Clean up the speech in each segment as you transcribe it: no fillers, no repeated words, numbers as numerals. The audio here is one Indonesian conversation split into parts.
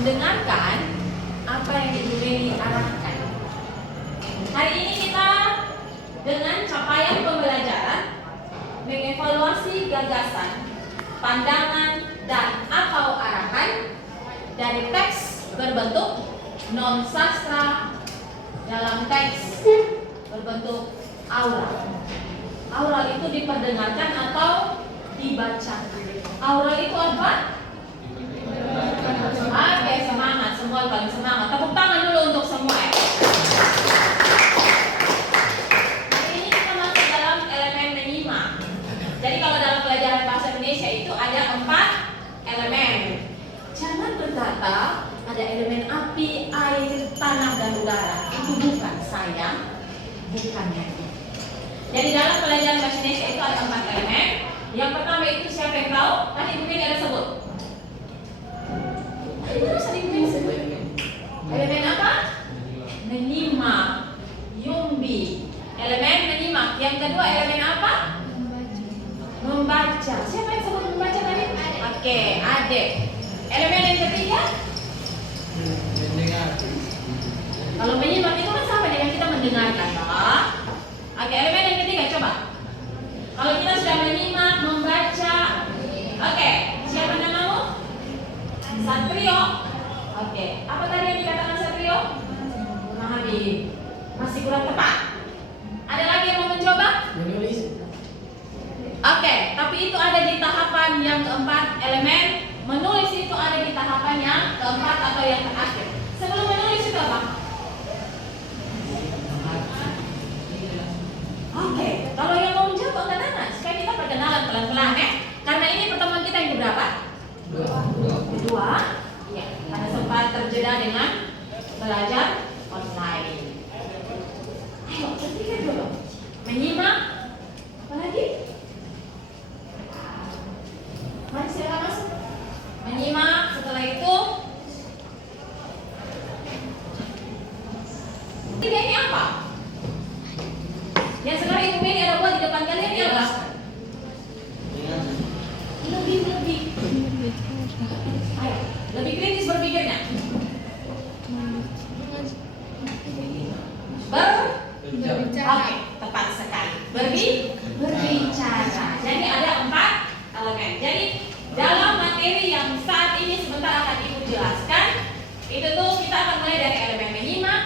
mendengarkan apa yang Ibu Meli arahkan. Hari ini kita dengan capaian pembelajaran mengevaluasi gagasan, pandangan, dan atau arahan dari teks berbentuk non-sastra dalam teks berbentuk aural. Aural itu diperdengarkan atau dibaca. Aural itu apa? Oke, semangat, semua paling semangat. Tepuk tangan dulu untuk semua ya. Hari ini kita masuk dalam elemen menyimak. Jadi kalau dalam pelajaran bahasa Indonesia itu ada 4 elemen. Jangan berkata ada elemen api, air, tanah, dan udara. Itu bukan saya, bukannya. Jadi dalam pelajaran bahasa Indonesia itu ada 4 elemen. Yang pertama itu siapa yang tahu? Tadi Ibu Meli ada sebut. Terus ada Ibu Meli sebut. Elemen apa? Menyimak. Yumbi. Elemen menyimak. Yang kedua elemen apa? Membaca. Siapa yang sebut membaca tadi? Oke, Adek. Elemen yang ketiga? Mendengar. Kalau menyimak itu kan sama dengan kita mendengarkan, Pak. Oke, elemen yang ketiga coba. Kalau kita sudah menyimak, membaca. Oke, siapa namamu? Satrio. Oke, apa tadi yang dikatakan Satrio? Memahami. Masih kurang tepat. Ada lagi yang mau mencoba? Menulis. Oke, tapi itu ada di tahapan yang keempat. Elemen menulis itu ada di tahapan yang keempat atau yang terakhir. Sebelum menulis itu apa? Oke, kalau yang mau menjawab angkat tangan supaya kita perkenalan pelan-pelan ya. Karena ini pertemuan kita yang berapa? Kedua. Ya, karena sempat terjeda dengan belajar online. Ayo, berpikir dulu. Menyimak. Apa lagi? Mari silakan masuk. Menyimak. Setelah itu, tiga ini apa? Yang sekarang Ibu Meli ada buat di depan kalian ya apa? Lebih. Ayo, lebih kritis berpikirnya. Berbicara. Oke, tepat sekali. Berbicara. Jadi ada 4 elemen. Jadi dalam materi yang saat ini sebentar akan Ibu jelaskan, itu tuh kita akan mulai dari elemen menyimak,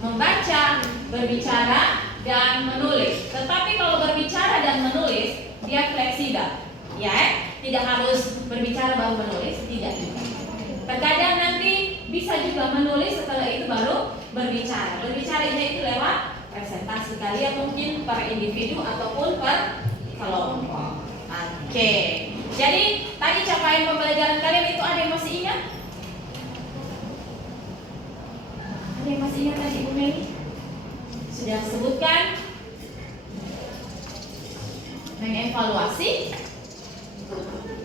membaca, berbicara, dan menulis. Tetapi kalau berbicara dan menulis, dia fleksibel, ya, tidak harus berbicara baru menulis, tidak juga. Terkadang nanti bisa juga menulis setelah itu baru berbicara. Berbicaranya itu lewat presentasi kalian mungkin per individu ataupun per kelompok. Oke. Jadi tadi capaian pembelajaran kalian itu ada yang masih ingat? Ada yang masih ingat tadi Ibu Meli? Sudah sebutkan mengevaluasi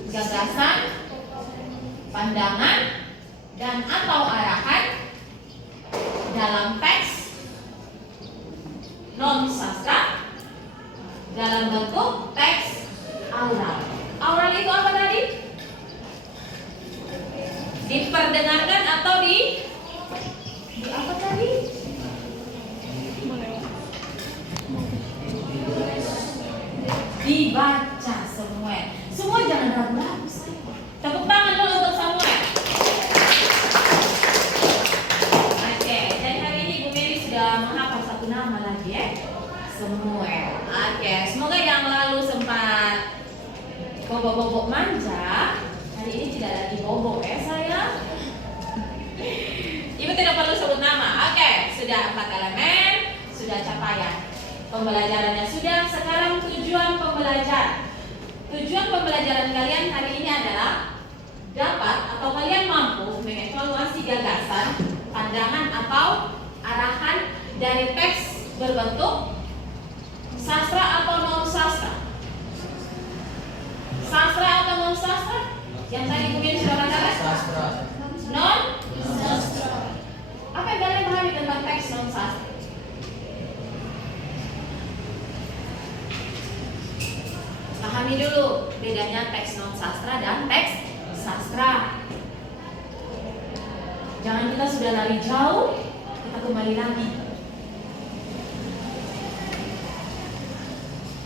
gagasan, pandangan, dan atau arahan dalam teks non-sastra dalam bentuk teks aural. Aural itu apa tadi? Diperdengarkan atau di apa tadi? Dibaca semua. Semua jangan ragu-ragu. Tepuk tangan dulu untuk Samuel. Oke, jadi hari ini Ibu Meli sudah menghafal satu nama lagi ya. Samuel. Oke, semoga yang lalu sempat bobo-bobo manja, hari ini tidak lagi bobo ya saya. Ibu tidak perlu sebut nama. Oke, sudah 4 elemen, sudah capaian. Pembelajarannya sudah, sekarang tujuan pembelajaran. Tujuan pembelajaran kalian hari ini adalah dapat atau kalian mampu mengevaluasi gagasan, pandangan atau arahan dari teks berbentuk sastra atau non-sastra. Sastra atau non-sastra? Yang tadi Ibu Meli sudah katakan? Sastra. Non-sastra. Apa yang kalian pahami tentang teks non-sastra? Pahami dulu bedanya teks non-sastra dan teks sastra. Jangan kita sudah lari jauh, kita kembali lagi.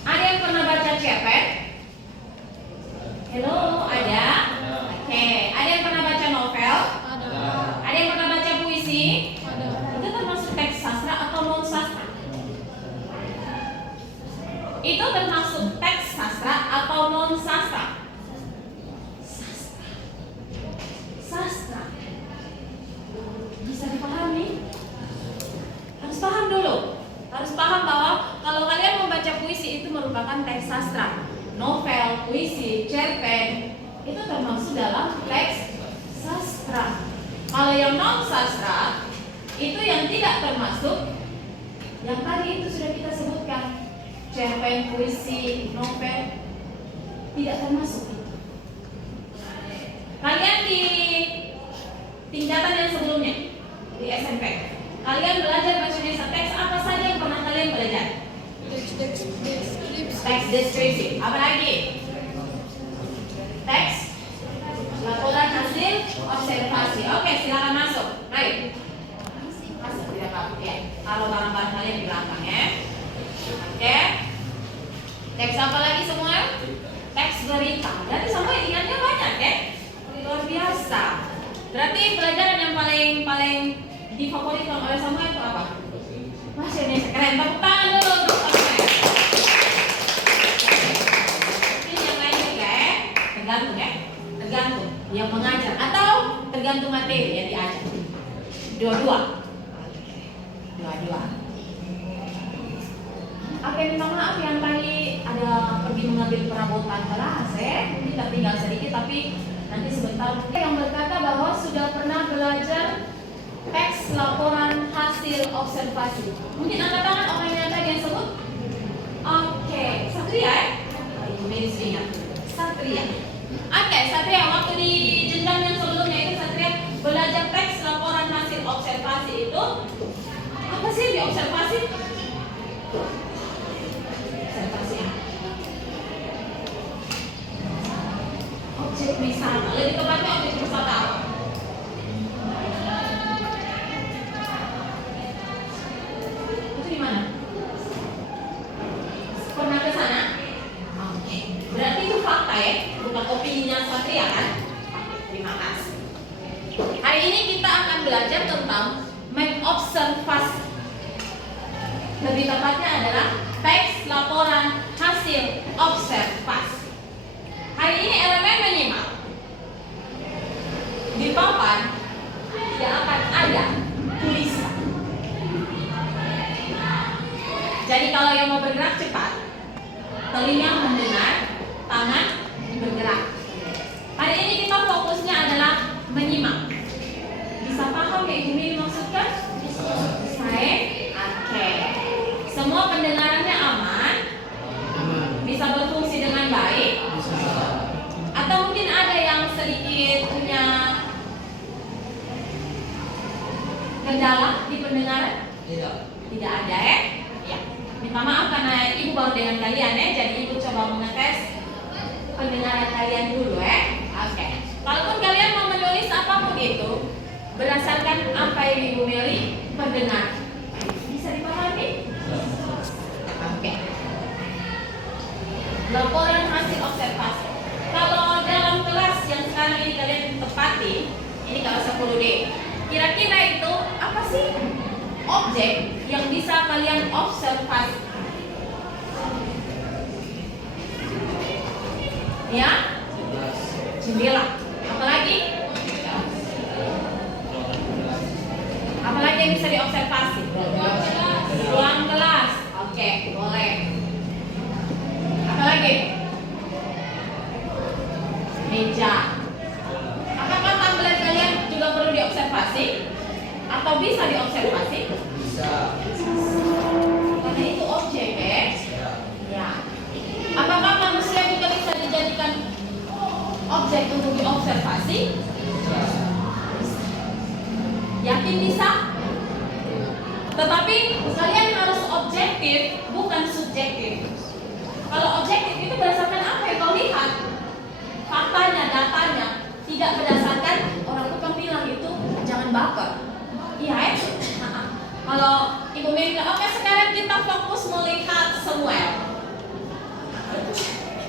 Ada yang pernah baca cerpen? Hello, ada? Oke. Ada yang pernah baca novel? Ada yang pernah baca puisi? Itu termasuk teks sastra atau non sastra? Itu termasuk teks sastra atau non sastra? Sastra. Bisa dipahami? Harus paham dulu. Harus paham bahwa kalau kalian membaca puisi itu merupakan teks sastra. Novel, puisi, cerpen itu termasuk dalam teks sastra. Kalau yang non sastra itu yang tidak termasuk yang tadi itu sudah kita sebutkan. Cerpen, puisi, novel tidak termasuk. Kalian di tingkatan yang sebelumnya di SMP, kalian belajar bahasa Indonesia teks apa saja yang pernah kalian belajar? Teks deskripsi. Apa lagi? Teks laporan hasil observasi. Oke, silakan masuk. Baik. Masuk tidak apa-apa ya. Taruh barang-barang kalian di belakang ya. Oke. Teks apa lagi semua? Teks berita. Berarti semua ingatnya banyak ya. Luar biasa. Berarti pelajaran yang paling difavoritkan oleh semua itu apa? Bahasa Indonesia. Keren. Tepuk tangan dulu untuk semua. Ini yang lain juga ya. Tergantung ya. Tergantung yang mengajar atau tergantung materi yang diajar. Dua-dua. Oke, minta maaf yang tadi ada pergi mengambil perabotan kelas ya. Kita tinggal sedikit tapi nanti sebentar. Yang berkata bahwa sudah pernah belajar teks laporan hasil observasi. Mungkin angkat tangan orang yang tadi yang sebut. Oke, Satria ya? Ibu medis ingat. Satria. Oke, Satria waktu di jenjang yang sebelumnya itu Satria belajar teks laporan hasil observasi itu apa sih di observasi? Objek wisata. Lebih tepatnya objek wisata apa? Itu di mana? Pernah ke sana? Oke. Berarti itu fakta ya, bukan opininya Satria kan? Terima kasih. Hari ini kita akan belajar tentang mengobservasi. Lebih tepatnya adalah teks laporan hasil observasi. Hari ini elemen menyimak. Di papan tidak akan ada tulisan. Jadi kalau yang mau bergerak cepat, telinga mendengar, tangan bergerak. Hari ini kita fokusnya adalah menyimak. Bisa paham ya Ibu Mimi maksudkan? Saya? Oke. Semua pendengarannya aman? Bisa berfungsi dengan baik? Atau mungkin ada yang sedikit punya kendala di pendengaran? Tidak ada ya? Ya. Minta maaf karena Ibu baru dengan kalian ya. Jadi Ibu coba mengetes pendengaran kalian dulu ya. Oke. Kalaupun kalian mau menulis apapun itu berdasarkan apa yang Ibu Meli pendengar, bisa dipahami? Oke. Laporan hasil observasi. Kalau dalam kelas yang sekarang ini kalian tepati, ini kelas 10D. Kira-kira itu apa sih objek yang bisa kalian observasi? Ya? Jendela. Apalagi? Apalagi yang bisa diobservasi? Ruang kelas. Oke, boleh. Apalagi? Meja. Apakah tablet kalian juga perlu diobservasi? Atau bisa diobservasi? Bisa. Karena itu objek ya? Ya. Apakah manusia juga bisa dijadikan objek untuk diobservasi? Yakin bisa? Tetapi kalian harus objektif, bukan subjektif. Kalau objektif itu berdasarkan apa yang kau lihat? Faktanya, datanya, tidak berdasarkan orang tukang bilang itu jangan baper.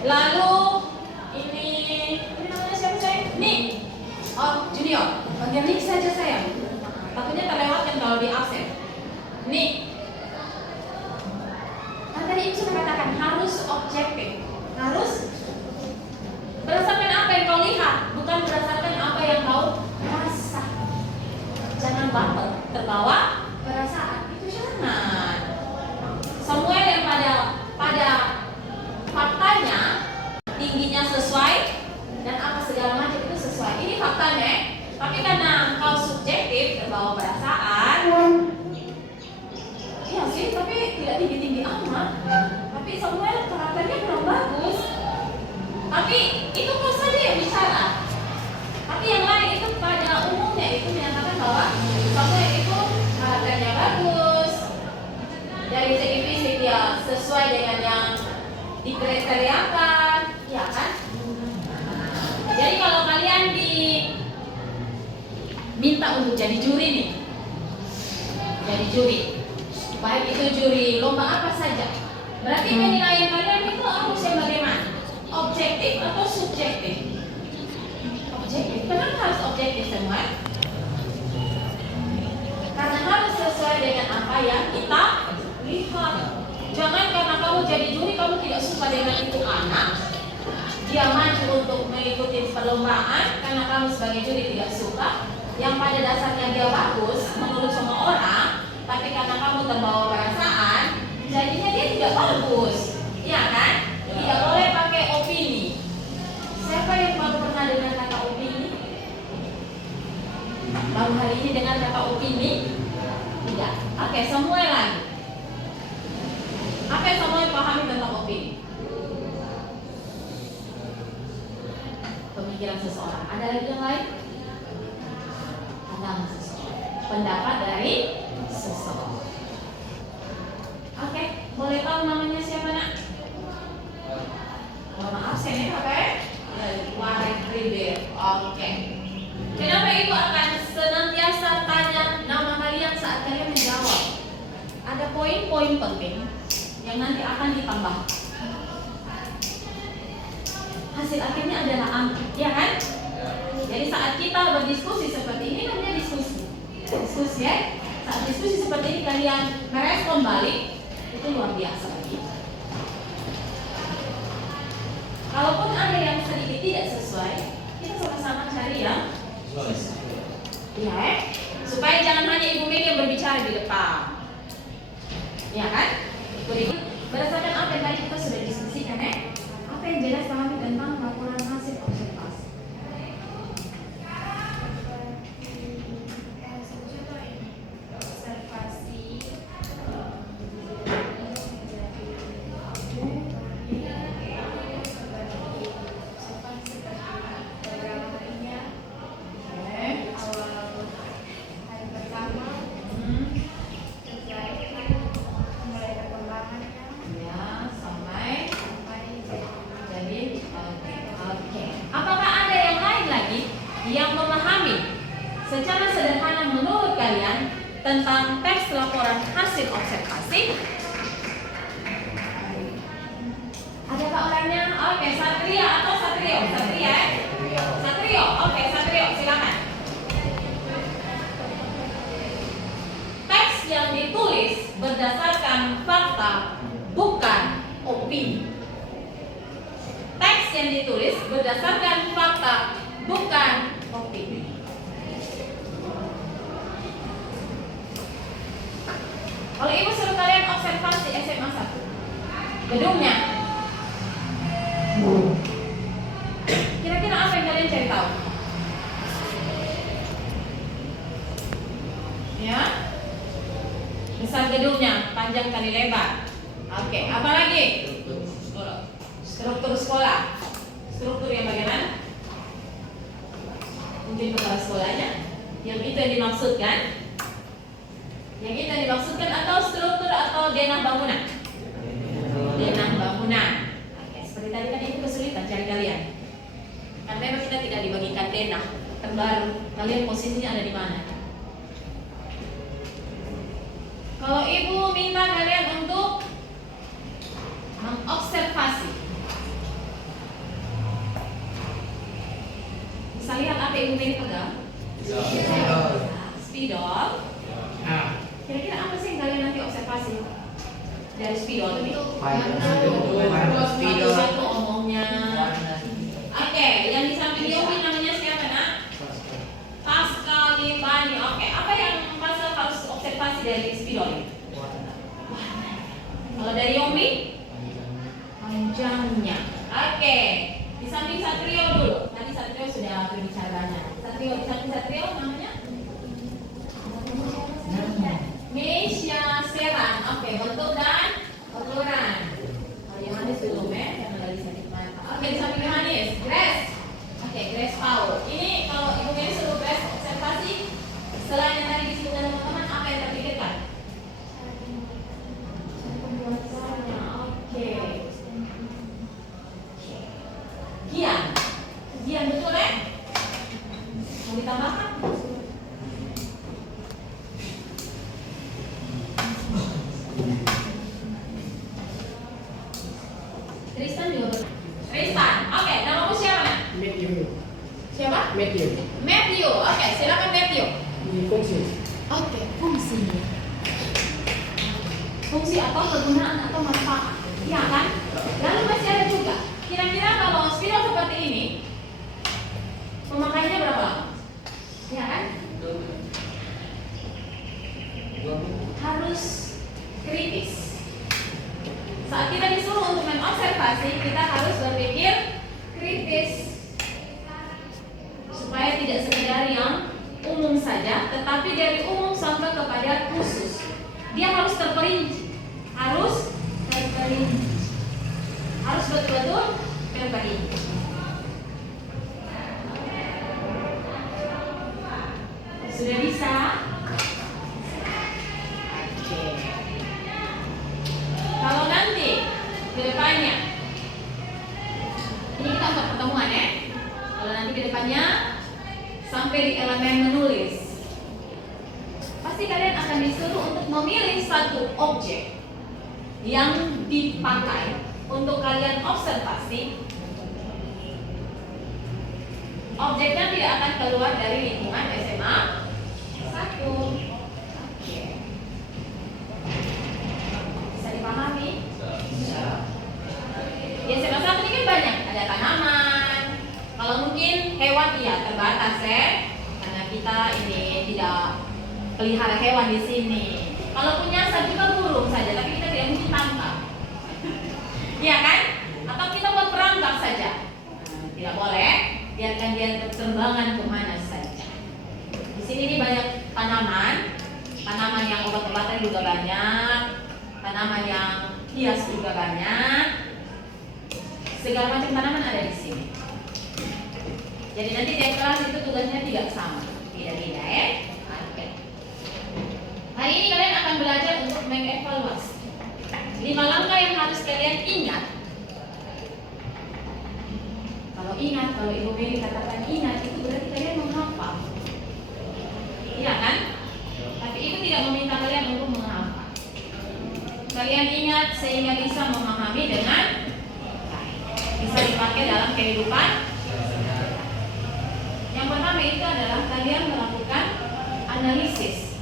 Lalu ini namanya siapa sayang? Nih. Oh, Junior. Bagian Nik saja sayang. Takutnya terlewatkan kalau di absen. Nih. Kan tadi Ibu sudah katakan harus objektif. Harus berdasarkan apa yang kau lihat, bukan berdasarkan apa yang kau rasa. Jangan baper, terbawa perasaan. Itu jangan. Semua yang pada faktanya tingginya sesuai dan apa segala macam itu sesuai. Ini faktanya. Tapi karena kau subjektif terbawa perasaan, iya sih, tapi tidak tinggi-tinggi amat. Tapi semua karakternya kurang bagus. Tapi itu kau saja yang bicara. Tapi yang lain itu pada umumnya itu menyatakan bahwa semua itu karakternya bagus. Dari segi fisik ya sesuai dengan yang dikriteriakan, ya kan? Jadi kalau kalian diminta untuk jadi juri nih, jadi juri, baik itu juri lomba apa saja, berarti penilaian kalian itu harus yang bagaimana? Objektif atau subjektif? Objektif. Kenapa harus objektif semua? Karena harus sesuai dengan apa yang kita lihat. Jangan karena kamu jadi juri kamu tidak suka dengan itu anak, dia maju untuk mengikuti perlombaan karena kamu sebagai juri tidak suka, yang pada dasarnya dia bagus menurut semua orang, tapi karena kamu terbawa perasaan, jadinya dia tidak bagus, ya kan? Tidak boleh pakai opini. Siapa yang baru pernah dengar kata opini? Baru hari ini dengar kata opini? Tidak. Oke, semua lagi. Apa yang semua pahami tentang opini? Pemikiran seseorang. Ada lagi yang lain? Tentang seseorang. Pendapat dari seseorang. Oke, boleh tahu namanya siapa nak? Oh, maaf, saya pakai Warren Ribeiro. Oke. Kenapa Ibu akan senantiasa tanya nama kalian saat kalian menjawab? Ada poin-poin penting yang nanti akan ditambah. Hasil akhirnya adalah angka, ya kan? Jadi saat kita berdiskusi seperti ini namanya diskusi ya. Saat diskusi seperti ini kalian merespon balik, itu luar biasa lagi. Kalaupun ada yang sedikit tidak sesuai, kita sama-sama cari yang sesuai. Ya, supaya jangan hanya Ibu Mega yang berbicara di depan, ya kan? Berdasarkan apa yang tadi kita sudah diskusikan, apa yang jelas pahami tentang laporan hasil observasi? Secara sederhana menurut kalian tentang teks laporan hasil observasi? Adakah orangnya? Oke, Satria atau Satrio? Satria, Satrio. Oke, Satrio, silakan. Teks yang ditulis berdasarkan fakta, bukan opini. Teks yang ditulis berdasarkan fakta, bukan opini. Kalau Ibu suruh kalian observasi SMA 1 gedungnya, kira-kira apa yang kalian cari tahu? Ya, besar gedungnya, panjang kali lebar. Oke, apa lagi? Struktur sekolah. Struktur yang bagaimana? Mungkin kepala sekolahnya. Yang itu yang dimaksudkan? Yang itu yang dimaksudkan atau struktur atau denah bangunan? Denah bangunan. Oke, seperti tadi kan itu kesulitan cari kalian. Karena memang kita tidak dibagikan denah terbaru. Kalian posisinya ada di mana? Kalau Ibu minta kalian untuk mengobservasi Bisa lihat apa Ibu Mary pegang? Spidol. Kira-kira apa sih yang kalian nanti observasi dari spidol ini? Satu omongnya. Oke, yang di samping Yomi namanya siapa nak? Pascal Limbani. Oke, apa yang Pascal harus observasi dari spidol ini? Kalau dari Yomi? Panjangnya. Oke, di samping Satrio dulu. Tadi Satrio sudah berbicara banyak. Satrio, di samping Satrio namanya? Mesia Seran. Oke, bentuk dan ukuran. Oh, Yohanes belum ya, karena lagi sakit mata. Oke, di samping Yohanes, Grace. Oke, Grace Paul. Ini kalau Ibu Mary suruh Grace observasi, selain yang tadi disebutkan teman-teman, apa yang terpikirkan? Oke. Gian betul ya? Mau ditambahkan? Tristan juga betul. Tristan, oke, namamu siapa nak? Matthew. Siapa? Matthew. Matthew, oke, silakan Matthew. Fungsi. Oke, fungsi. Fungsi atau kegunaan atau manfaat, ya kan? Lalu masih ada juga. Kira-kira kalau spidol seperti ini, pemakaiannya berapa lama? Ya kan? Harus kritis. Saat kita disuruh untuk mengobservasi, kita harus berpikir kritis supaya tidak sekedar yang umum saja, tetapi dari umum sampai kepada khusus. Dia harus terperinci, harus betul-betul terperinci. Sudah bisa? Oke. Kalau nanti ke depannya, ini kita untuk pertemuan ya. Kalau nanti ke depannya sampai di elemen menulis, pasti kalian akan disuruh untuk memilih satu objek yang dipakai untuk kalian observasi. Objeknya tidak akan keluar dari lingkungan SMA 1. Oke. Bisa dipahami? Bisa. Ya, SMA 1 ini kan banyak, ada tanaman. Kalau mungkin hewan iya terbatas ya, karena kita ini tidak pelihara hewan di sini. Kalau punya juga burung saja, tapi kita tidak mungkin tangkap. Iya kan? Atau kita buat perangkap saja. Tidak boleh, biarkan dia berterbangan kemana saja. Di sini nih banyak tanaman yang obat-obatan juga banyak, tanaman yang hias juga banyak. Segala macam tanaman ada di sini. Jadi nanti tiap kelas itu tugasnya tidak sama, beda-beda ya. Oke. Hari ini kalian akan belajar untuk mengevaluasi 5 langkah yang harus kalian ingat. Kalau Ibu Mary katakan ingat, itu berarti kalian menghafal. Iya kan? Tapi itu tidak meminta kalian untuk menghafal. Kalian ingat sehingga bisa memahami dengan baik. Bisa dipakai dalam kehidupan. Yang pertama itu adalah kalian melakukan analisis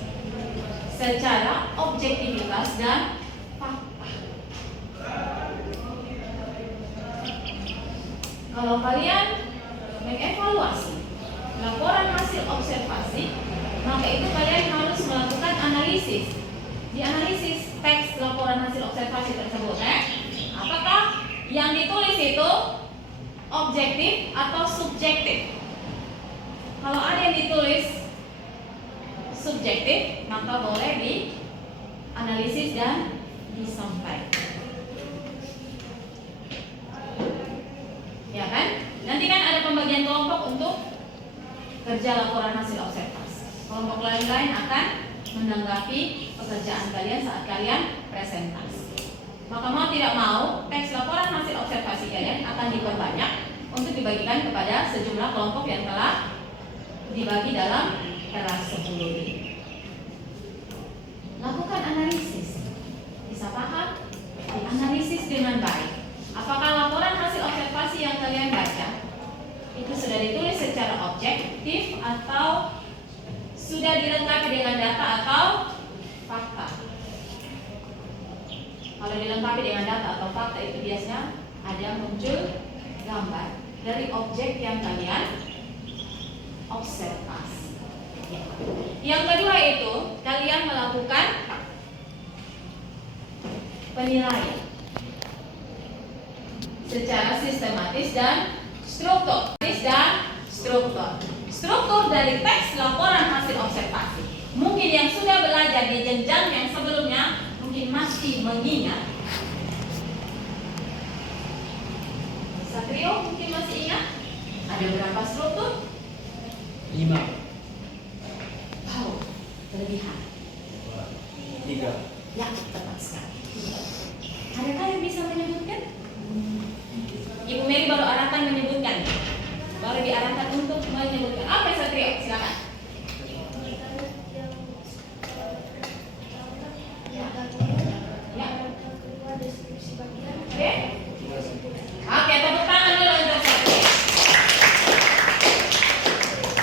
secara objektivitas dan fakta. Kalau kalian mengevaluasi laporan hasil observasi, maka itu kalian harus melakukan analisis. Di analisis teks laporan hasil observasi tersebut, apakah yang ditulis itu objektif atau subjektif? Kalau ada yang ditulis subjektif, maka boleh dianalisis dan disampaikan. Ya kan? Nanti kan ada pembagian kelompok untuk kerja laporan hasil observasi. Kelompok lain-lain akan menanggapi pekerjaan kalian saat kalian presentasi. Maka mau tidak mau, teks laporan hasil observasi kalian akan diperbanyak untuk dibagikan kepada sejumlah kelompok yang telah dibagi dalam kelas 10 ini. Lakukan analisis. Bisa paham? Analisis dengan baik. Apakah laporan hasil observasi yang kalian baca itu sudah ditulis secara objektif atau sudah dilengkapi dengan data atau fakta. Kalau dilengkapi dengan data atau fakta itu biasanya ada muncul gambar dari objek yang kalian observasi. Yang kedua itu kalian melakukan penilaian secara sistematis dan struktur. Struktur dari teks laporan hasil observasi. Mungkin yang sudah belajar di jenjang yang sebelumnya mungkin masih mengingat. Satrio mungkin masih ingat? Ada berapa struktur? 5. Wow, kelebihan. 3. Ya, tepat sekali. Adakah yang bisa menyebutkan? Ibu Mary baru arahkan menyebutkan. Baru diarahkan untuk menyebutkan. Apa Satrio? Silakan. Oke, tepuk tangan dulu untuk Satrio.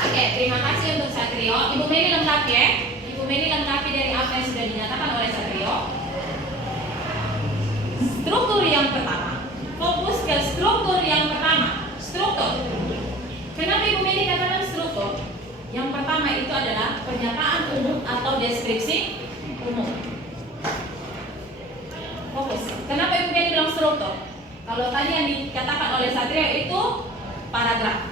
Oke, terima kasih untuk Satrio. Ibu Mary lengkap ya. Ibu Mary lengkapi dari apa yang sudah dinyatakan oleh Satrio. Struktur yang pertama. Fokus ke struktur yang pertama. Struktur. Kenapa Ibu Mary katakan struktur? Yang pertama itu adalah pernyataan umum atau deskripsi umum. Fokus. Kenapa Ibu Mary bilang struktur? Kalau tadi yang dikatakan oleh Satrio itu paragraf.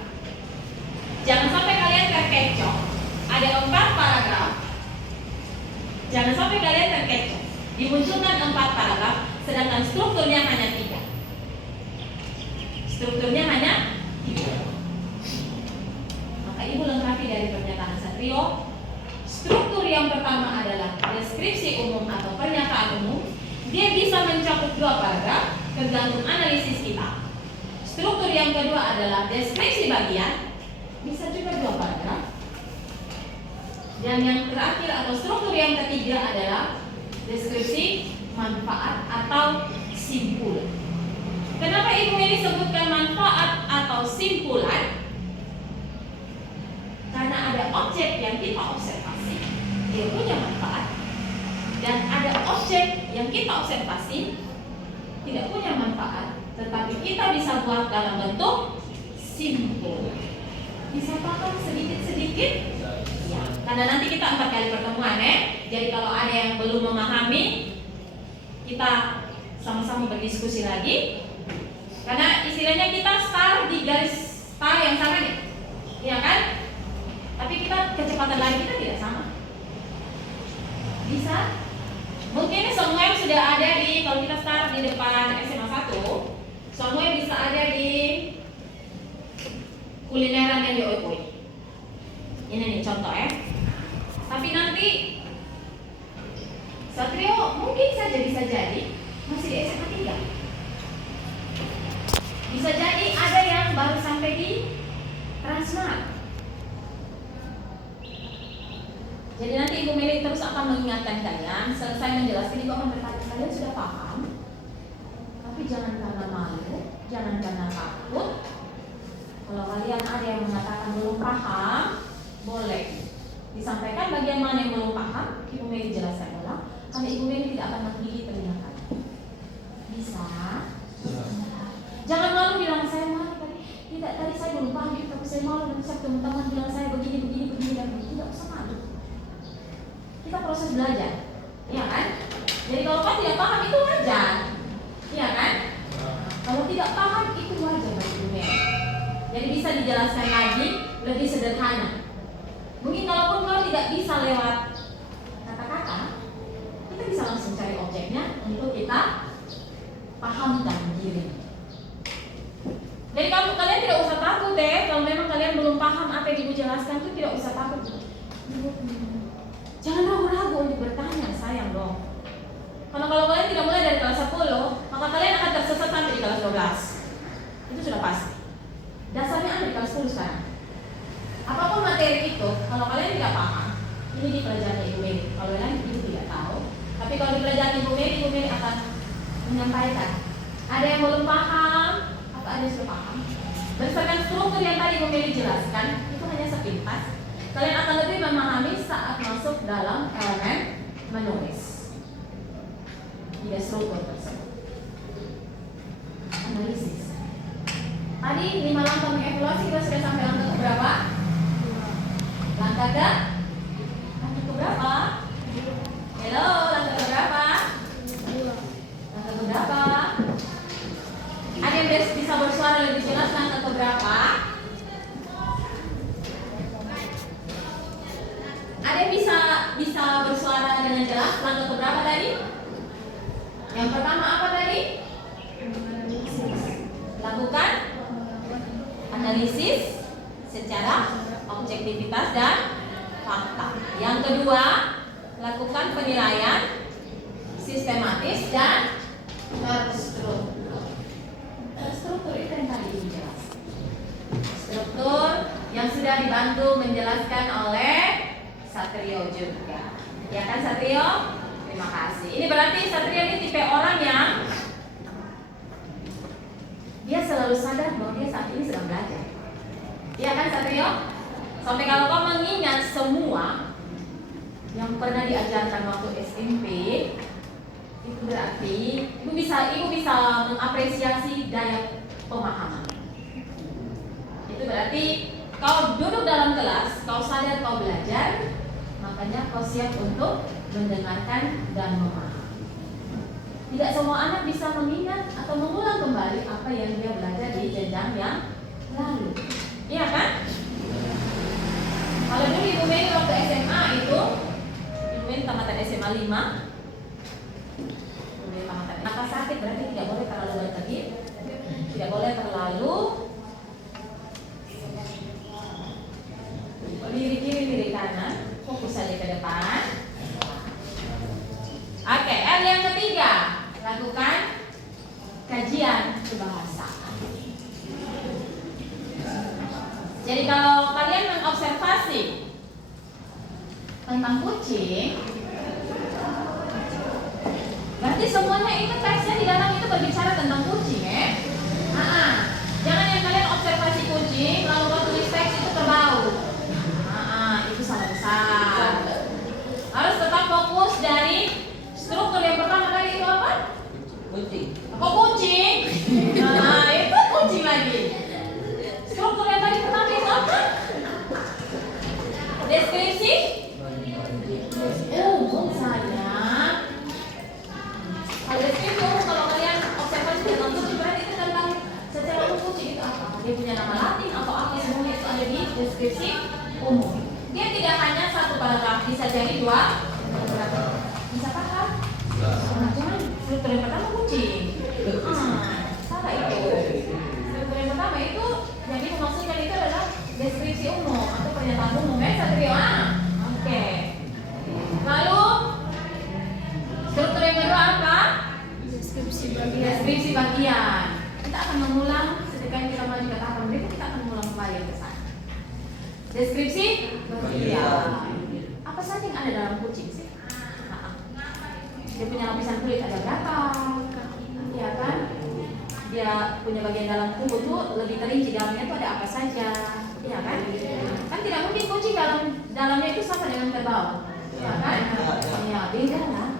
Jangan sampai kalian terkecoh. Ada 4 paragraf. Jangan sampai kalian terkecoh. Dimunculkan 4 paragraf, sedangkan strukturnya hanya 3. Strukturnya hanya 3. Maka Ibu lengkapi dari pernyataan Satrio. Struktur yang pertama adalah deskripsi umum atau pernyataan umum. Dia bisa mencakup 2 paragraf, tergantung analisis kita. Struktur yang kedua adalah deskripsi bagian, bisa juga 2 paragraf. Dan yang terakhir atau struktur yang ketiga adalah deskripsi manfaat atau simpulan. Kenapa Ibu Mary sebutkan manfaat atau simpulan? Karena ada objek yang kita observasi, dia punya manfaat. Dan ada objek yang kita observasi tidak punya manfaat, tetapi kita bisa buat dalam bentuk simpul. Bisa paham sedikit-sedikit? Ya, karena nanti kita 4 kali pertemuan ya. Jadi kalau ada yang belum memahami, kita sama-sama berdiskusi lagi. Karena istilahnya kita start di garis start yang sama nih, iya kan? Tapi kita kecepatan lari kita tidak sama. Bisa? Mungkin semua yang sudah ada di, kalau kita start di depan SMA 1, semua yang bisa ada di kulineran yang di OIPOI. Ini nih contoh ya. Tapi nanti Satrio mungkin saja bisa jadi masih di SMA 3. Bisa jadi ada yang baru sampai di Transmart. Jadi nanti Ibu Mary terus akan mengingatkan kalian. Selesai menjelaskan Ibu akan bertanya, kalian sudah paham? Tapi jangan karena malu, jangan karena takut. Kalau kalian ada yang mengatakan belum paham, boleh disampaikan bagian mana yang belum paham. Ibu Mary jelaskan ulang. Karena Ibu Mary tidak akan menggigit telinga kalian. Bisa? Jangan malu bilang saya malu tadi. Tidak, tadi saya belum paham, tapi saya malu dan saya teman-teman bilang saya begini dan begini. Tidak usah malu. Kita proses belajar, iya kan? Jadi kalau kau tidak paham itu wajar, iya kan? Kalau tidak paham itu wajar bagi Ibu Mary. Jadi bisa dijelaskan lagi lebih sederhana. Mungkin kalaupun kau tidak bisa lewat kata-kata, kita bisa langsung cari objeknya untuk kita pahamkan diri. Jadi kalau kalian tidak usah takut deh, kalau memang kalian belum paham apa yang Ibu jelaskan itu tidak usah takut. Jangan ragu-ragu untuk bertanya, sayang dong. Karena kalau kalian tidak mulai dari kelas 10, maka kalian akan tersesat sampai di kelas 12. Itu sudah pasti. Dasarnya ada di kelas 10 sekarang. Apapun materi itu, kalau kalian tidak paham, ini dipelajari Ibu Mary. Kalau lain Ibu tidak tahu. Tapi kalau dipelajari Ibu Mary akan menyampaikan. Ada yang belum paham, atau ada yang sudah paham? Berdasarkan struktur yang tadi Meli jelaskan, itu hanya sepintas. Kalian akan lebih memahami saat masuk dalam elemen menulis. 3 struktur tersebut. Analisis. Tadi 5 langkah mengevaluasi, kita sudah sampai langkah ke berapa? Langkah ke berapa? Hello, langkah ke berapa? Langkah ke berapa? Ada yang bisa bersuara lebih jelas langkah ke berapa? Ada yang bisa bersuara dengan jelas langkah ke berapa tadi? Yang pertama apa tadi? Lakukan analisis secara objektivitas dan fakta. Yang kedua, lakukan penilaian sistematis dan terstruktur. Terstruktur itu yang tadi dijelaskan. Struktur yang sudah dibantu menjelaskan oleh Satrio juga. Ya kan Satrio? Terima kasih. Ini berarti Satrio ini tipe orang yang dia selalu sadar bahwa dia saat ini sedang belajar. Iya kan Satrio? Sampai kalau kau mengingat semua yang pernah diajarkan waktu SMP, itu berarti ibu bisa mengapresiasi daya pemahaman. Itu berarti kau duduk dalam kelas, kau sadar kau belajar, makanya kau siap untuk mendengarkan dan memahami. Tidak semua anak bisa mengingat atau mengulang kembali apa yang dia belajar di jenjang yang lalu. Iya kan? Kalau dulu Ibu Mei waktu SMA itu, Ibu Mei tamatan SMA 5. Ibu Mei tamatan. Maka sakit berarti tidak boleh terlalu berkedip, tidak boleh terlalu lirik kiri, lirik kanan, fokus saja ke depan. Oke, L yang ketiga, lakukan kajian kebahasaan. Jadi kalau kalian mengobservasi tentang kucing, berarti semuanya itu teksnya di dalam itu berbicara tentang kucing, ya. Jangan yang kalian observasi kucing lalu waktu tulis teks itu terbau. Itu salah besar. Harus tetap fokus dari struktur yang pertama tadi itu apa? Kucing. Kok kucing? Itu kucing lagi. Struktur yang tadi pertama itu apa? Deskripsi? Sayang. Kalau deskripsi kalau kalian observasi tentang kucing berarti itu tentang secara umum kucing itu apa? Dia punya nama Latin atau apa, semuanya itu ada di deskripsi umum. Dia tidak hanya satu paragraf, bisa jadi 2 paragraf. Bisa paham? Jangan struktur yang pertama kucing. Salah itu. Struktur yang pertama itu yang dimaksudkan itu adalah deskripsi umum atau pernyataan umum, ya Satrio? Oke. Lalu struktur yang kedua apa? Deskripsi bagian. Kita akan mengulang ketika kita maju ke tahap berikut, kita akan mengulang kembali ke sana. Deskripsi bagian. Apa saja yang ada dalam kucing sih? Dia punya lapisan kulit ada berapa? Ya kan? Dia punya bagian dalam tubuh tuh lebih terinci, dalamnya tuh ada apa saja? Ya kan? Kan tidak mungkin kucing dalamnya itu sama dengan kerbau. Ya kan? Ya beda lah.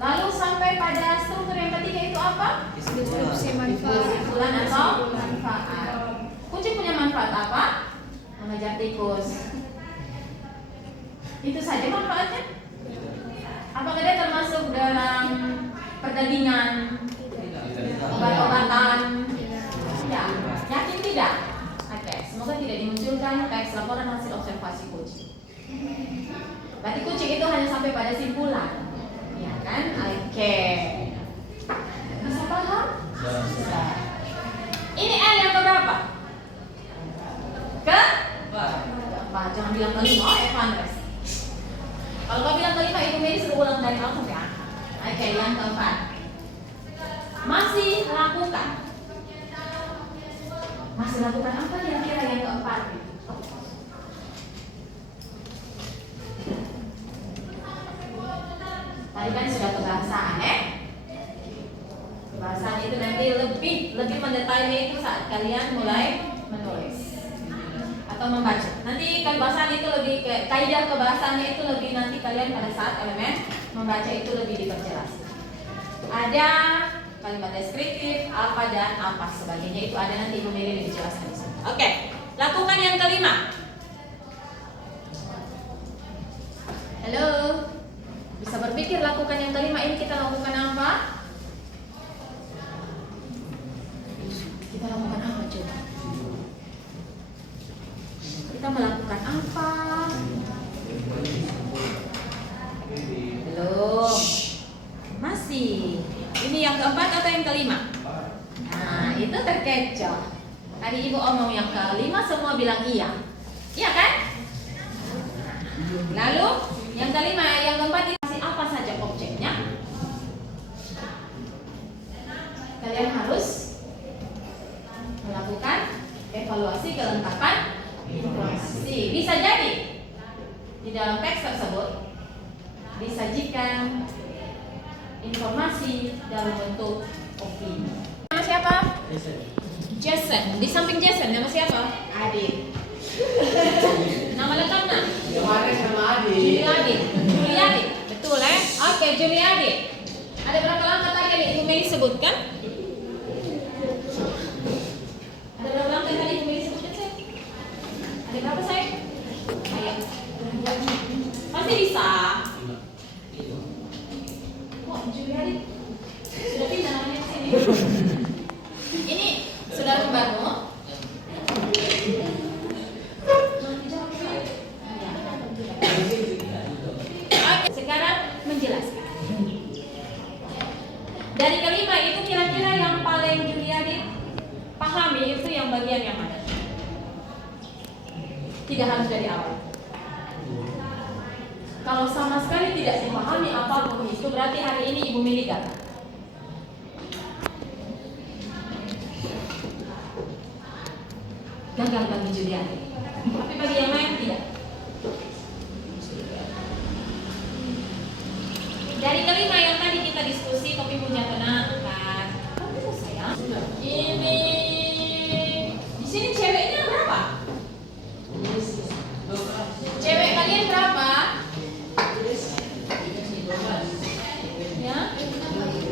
Lalu sampai pada struktur yang ketiga itu apa? Kesimpulan atau manfaat. Kucing punya manfaat apa? Mengejar tikus. Itu saja manfaatnya? Apakah dia termasuk dalam perdagingan, obat-obatan? Ya, yakin tidak? Oke, semoga tidak dimunculkan teks laporan hasil observasi kucing. Berarti kucing itu hanya sampai pada simpulan, ya kan? Oke, bisa paham? Bisa. Ini L yang keberapa? Keempat. Jangan bilang kelima, Evanes. Kalau kau bilang kelima, Ibu Mei suruh ulang dari awal sampai akhir. Oke, yang keempat. Masih lakukan. Masih lakukan apa kira-kira yang keempat? Tadi kan sudah kebahasaan, Kebahasaan itu nanti lebih mendetailnya itu saat kalian mulai menulis atau membaca. Nanti kebahasaan itu lebih kaidah kebahasaannya itu lebih nanti kalian pada saat elemen membaca itu lebih diperjelas. Ada kalimat deskriptif, apa dan apa sebagainya itu ada nanti Ibu Meli lebih jelaskan di sini. Oke, lakukan yang kelima. Halo, bisa berpikir lakukan yang kelima ini kita lakukan apa? Kita lakukan apa coba? Kita melakukan apa? Belum. Masih. Ini yang keempat atau yang kelima? Nah, itu terkecoh. Tadi Ibu omong yang kelima semua bilang iya. Iya kan? Lalu yang kelima, yang keempat dikasih apa saja objeknya? Kalian harus melakukan evaluasi kelengkapan informasi. Bisa jadi di dalam teks tersebut disajikan informasi dalam bentuk opini. Nama siapa? Jason. Di samping Jason nama siapa? Adit. Nama lengkapnya? Juli Adit. Juli Adit. Betul Oke, Juli Adit. Ada berapa langkah tadi yang Ibu Meli sebutkan? Ada berapa langkah tadi Ibu Meli sebutkan saya? Ada berapa saya? Ayo. Pasti bisa. Kok Juli Adit sudah pindah namanya ke sini? Ini saudara baru. Sekarang menjelaskan. Dari kelima itu kira-kira yang paling Juliadit pahami itu yang bagian yang mana? Tidak harus dari awal. Kalau sama sekali tidak dipahami apapun itu berarti hari ini Ibu Meli gagal. Gagal bagi Juliadit. Tapi bagi yang lain tidak. Dari kelima yang tadi kita diskusi kopi punya tenangkan. Kamu sayang. Ini di sini ceweknya berapa? Cewek kalian berapa? Ya?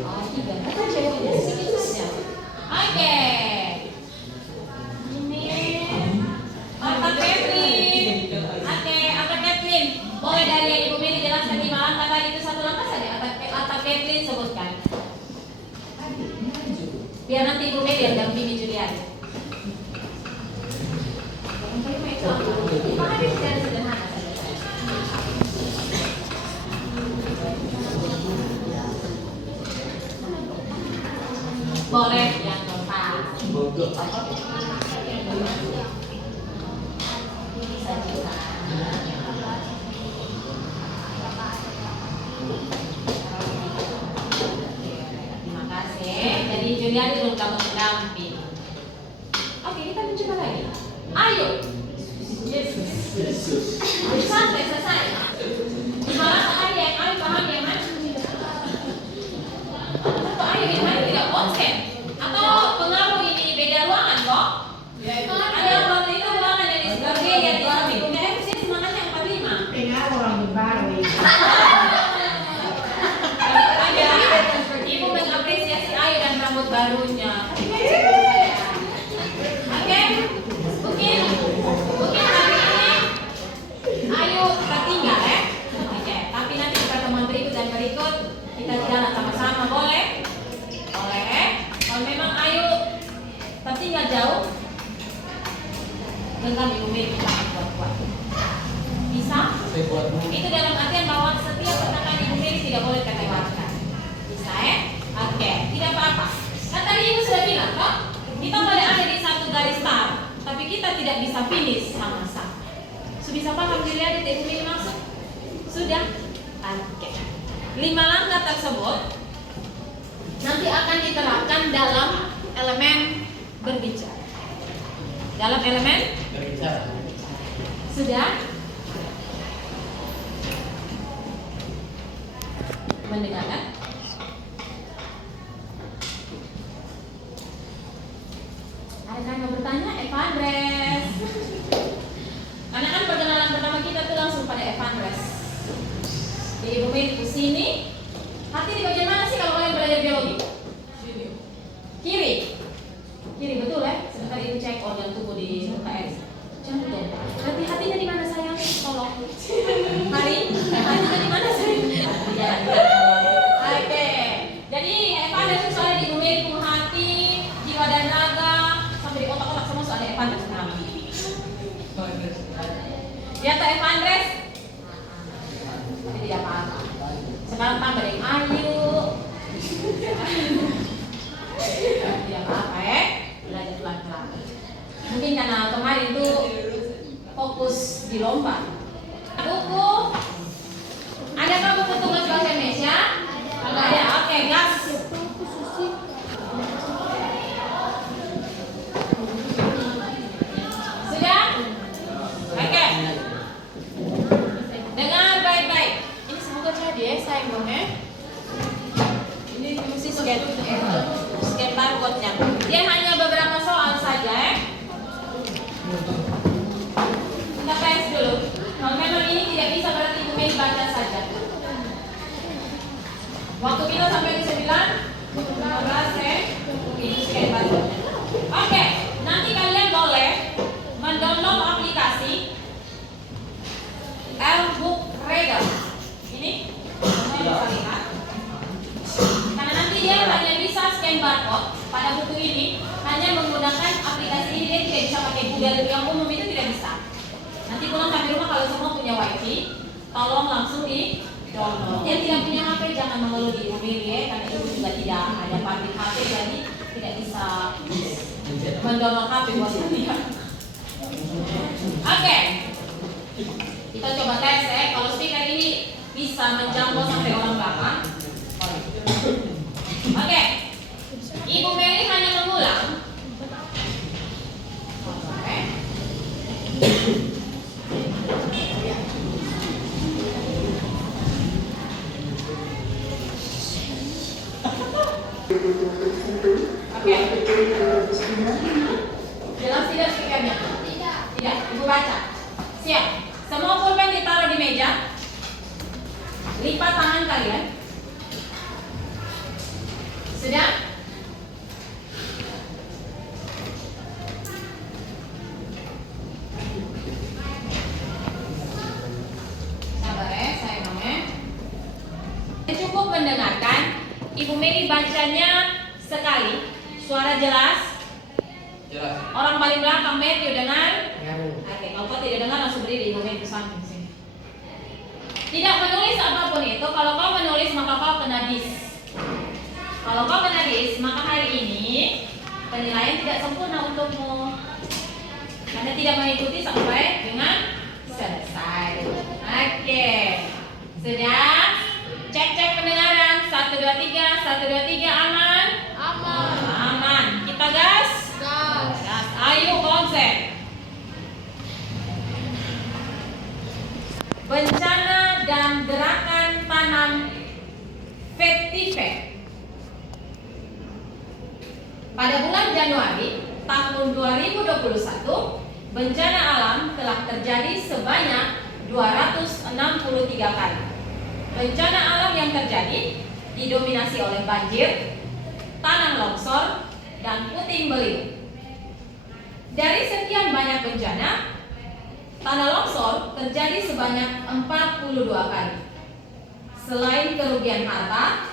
Oh, 3. Kata ceweknya sedikit saja. Oke. Ini Otak Kathleen. Oke, Otak Kathleen. Boleh dari yang Ibu Meli jelaskan 5 langkah tadi itu 1 langkah saja. Otak Kathleen sebutkan. Biar nanti Ibu Meli yang dampingi Julian. Pahami secara sederhana saja. Boleh yang keempat. Terima kasih. Jadi Julian belum kamu pendamping. Oke, kita mencoba lagi. Ayo. Sampai selesai. Malah ada yang ayo paham yang mana? Ayo yang mana tidak konsen? Atau pengaruh ini beda ruangan kok? Ada waktu itu ruangan yang di sebelah yang di samping. Kemudian sini semangatnya 45. Pengaruh orang baru. Ibu mengapresiasi Ayu dan rambut barunya. Oke, mungkin hari ini Ayu tertinggal ya. Oke, tapi nanti pertemuan berikut dan berikut kita jalan sama-sama boleh? Boleh. Kalau memang Ayu tertinggal jauh, genggam Ibu Meli kita kuat-kuat. Bisa? Itu dalam artian bahwa setiap perkataan Ibu Meli tidak boleh terlewatkan. Bisa ya? Oke, tidak apa-apa. Kan tadi Ibu sudah bilang kok, kita boleh ada di satu garis start, tapi kita tidak bisa finish sama-sama. Sudah bisa paham dilihat Ibu Meli maksud? Sudah? Oke. 5 langkah tersebut nanti akan diterapkan dalam elemen berbicara. Dalam elemen sudah mendengarkan? Jadi Ibu Mei ke sini. Hati di bagian mana sih kalau kalian belajar biologi? Kiri. Kiri betul ya? Sebentar Ibu cek organ tubuh di UKS. Jantung. Berarti hatinya di mana sayang? Tolong. Hari? Hatinya di mana sayang? Ya. Oke. Jadi Evan ada soalnya di Ibu Mei di hati, jiwa dan raga, sampai di otak-otak semua soalnya Evan ada nama. Ya tak Evan Andres? Jadi tidak apa-apa. Sekarang tambah yang ayu. Tidak apa-apa belajar pelan-pelan. Mungkin karena kemarin tuh fokus di lomba. Buku. Adakah buku tugas bahasa Indonesia? Kalau ada, oke, gas. Sudah? Oke. Dengar baik-baik. Ini semoga jadi ya, sayang dong ya. Ini mesti scan barcode-nya. Dia hanya beberapa soal saja ya. Kita tes dulu. Kalau memang ini tidak bisa berarti Ibu Mei baca saja. Waktu kita sampai ke 9, 15 ya. Ini scan barcode-nya. Oke, nanti kalian boleh mendownload aplikasi L-Book Reader. Ini semua bisa lihat. Karena nanti dia hanya bisa scan barcode pada buku ini, hanya menggunakan aplikasi ini. Dia tidak bisa pakai Google yang umum, itu tidak bisa. Nanti pulang sampai rumah kalau semua punya wifi, tolong langsung di download. Yang tidak punya HP jangan mengeluh di Ibu Mei ya, karena Ibu juga tidak ada pabrik HP, jadi tidak bisa mendownload HP buat kalian. Oke. Kita coba tes ya, kalau speaker ini bisa menjangkau sampai orang belakang. Oke. Ibu Mei hanya mengulang. Oke. Oke. Jelas tidak speakernya? Tidak. Ibu baca. Siap. Semua pulpen ditaruh di meja. Lipat tangan kalian. Sudah? Sabar ya, sayangnya. Cukup mendengarkan. Ibu Mei bacanya sekali. Suara jelas? Jelas. Orang paling belakang Matthew dengar? Oke, kalau kau tidak dengar langsung berdiri. Ibu Mei di samping sini. Tidak menulis apapun itu. Kalau kau menulis maka kau kena dis. Kalau kau kena dis, maka hari ini penilaian tidak sempurna untukmu. Karena tidak mengikuti sampai dengan selesai. Oke. Sudah? Cek pendengaran. 1, 2, 3. 1, 2, 3. Aman? Aman. Kita gas? Gas. Ayo konsen. Bencana dan gerakan tanam vetiver. Pada bulan Januari tahun 2021, bencana alam telah terjadi sebanyak 263 kali. Bencana alam yang terjadi didominasi oleh banjir, tanah longsor, dan puting beliung. Dari sekian banyak bencana, tanah longsor terjadi sebanyak 42 kali. Selain kerugian harta,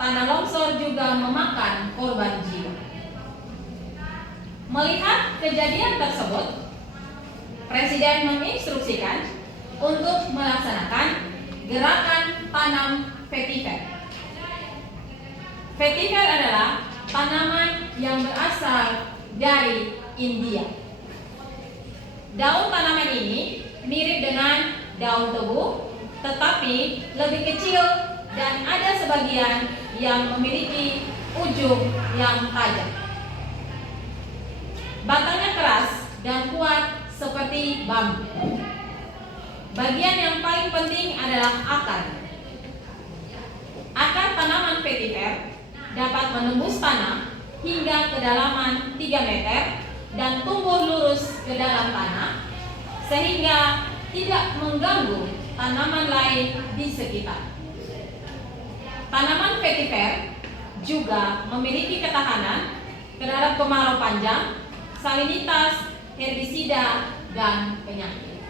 tanah longsor juga memakan korban jiwa. Melihat kejadian tersebut, Presiden menginstruksikan untuk melaksanakan gerakan tanam vetiver. Vetiver adalah tanaman yang berasal dari India. Daun tanaman ini mirip dengan daun tebu, tetapi lebih kecil dan ada sebagian yang memiliki ujung yang tajam. Batangnya keras dan kuat seperti bambu. Bagian yang paling penting adalah akar. Akar tanaman vetiver dapat menembus tanah hingga kedalaman 3 meter dan tumbuh lurus ke dalam tanah sehingga tidak mengganggu tanaman lain di sekitar. Tanaman vetiver juga memiliki ketahanan terhadap kemarau panjang, salinitas, herbisida, dan penyakit.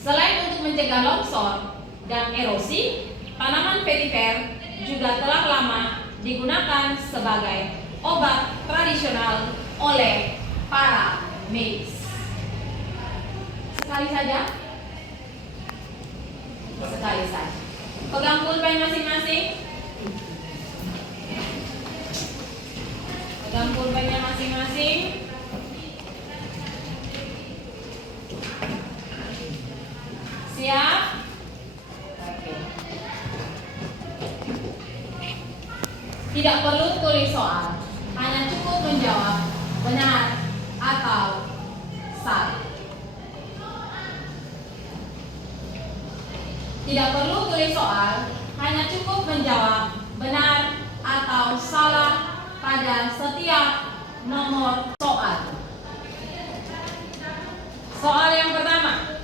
Selain untuk mencegah longsor dan erosi, tanaman vetiver juga telah lama digunakan sebagai obat tradisional oleh para medis. Sekali saja. Pegang pulpen masing-masing. Pegang pulpennya masing-masing. Siap? Oke. Tidak perlu tulis soal, hanya cukup menjawab benar atau salah. Tidak perlu tulis soal, hanya cukup menjawab benar atau salah pada setiap nomor soal. Soal yang pertama.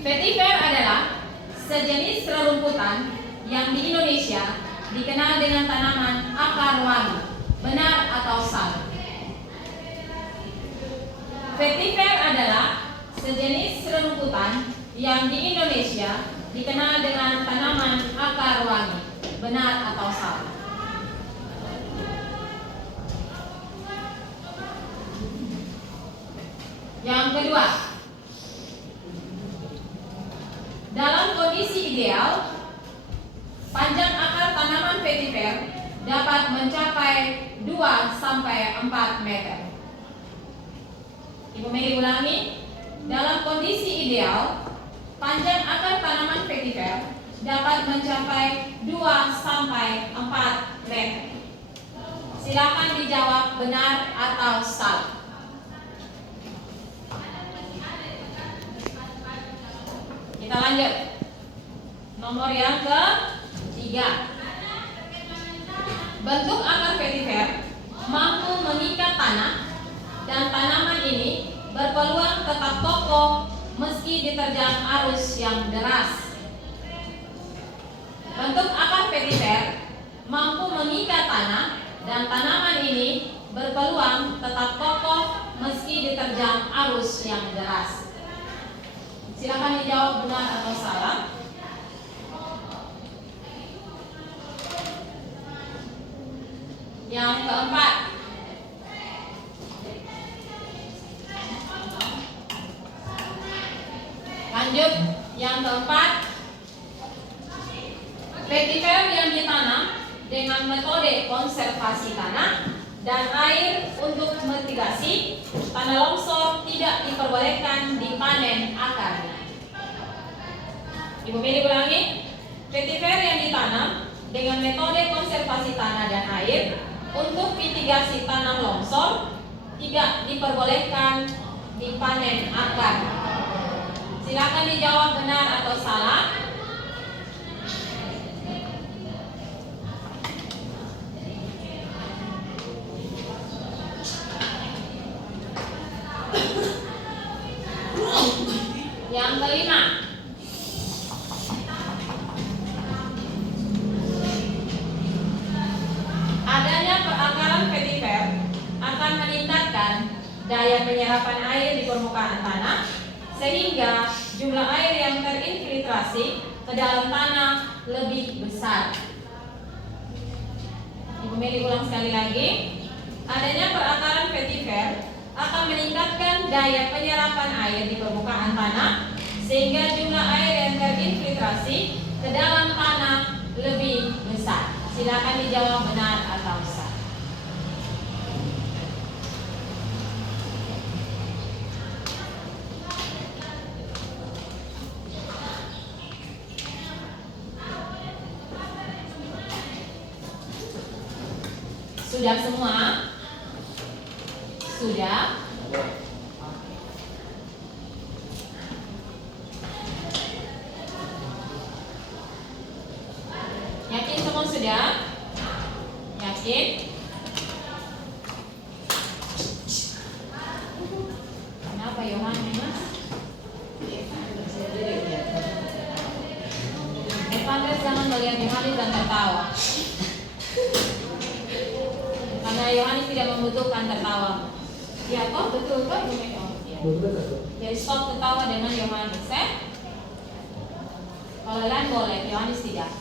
Vetiver adalah sejenis rerumputan yang di Indonesia dikenal dengan tanaman akar wangi. Benar atau salah? Vetiver adalah sejenis rerumputan yang di Indonesia dikenal dengan tanaman akar wangi. Benar atau salah? Yang kedua, dalam kondisi ideal, panjang akar tanaman vetiver dapat mencapai 2-4 meter. Ibu Mary ulangi. Dalam kondisi ideal, panjang akar tanaman vetiver dapat mencapai 2-4 meter. Silakan dijawab benar atau salah. Kita lanjut. Nomor yang ketiga. Bentuk akar vetiver mampu mengikat tanah dan tanaman ini berpeluang tetap kokoh meski diterjang arus yang deras. Bentuk akar vetiver mampu mengikat tanah dan tanaman ini berpeluang tetap kokoh meski diterjang arus yang deras. Silakan dijawab benar atau salah. Yang keempat. Lanjut, yang keempat. Vetiver yang ditanam dengan metode konservasi tanah dan air untuk mitigasi tanah longsor tidak diperbolehkan dipanen akarnya. Ibu Mary ulangi. Vetiver yang ditanam dengan metode konservasi tanah dan air untuk mitigasi tanah longsor tidak diperbolehkan dipanen akar. Silakan dijawab benar atau salah. Yang kelima. Adanya perakaran vetiver akan meningkatkan daya penyerapan air di permukaan tanah sehingga jumlah air yang terinfiltrasi ke dalam tanah lebih besar. Ibu Mary ulang sekali lagi. Adanya perakaran vetiver akan meningkatkan daya penyerapan air di permukaan tanah sehingga jumlah air yang terinfiltrasi ke dalam tanah lebih besar. Silakan dijawab benar atau salah. Sudah semua? Sudah? Yakin semua sudah? Yakin? Kenapa Yohanes? Evander jangan melihat Yohanes dan tertawa. Karena Yohanes tidak membutuhkan tertawa. Ya kok betul kok Bu Mei? Oh, iya. Jadi stop ketawa dengan Yohanes, Kalau lain boleh, Yohanes tidak.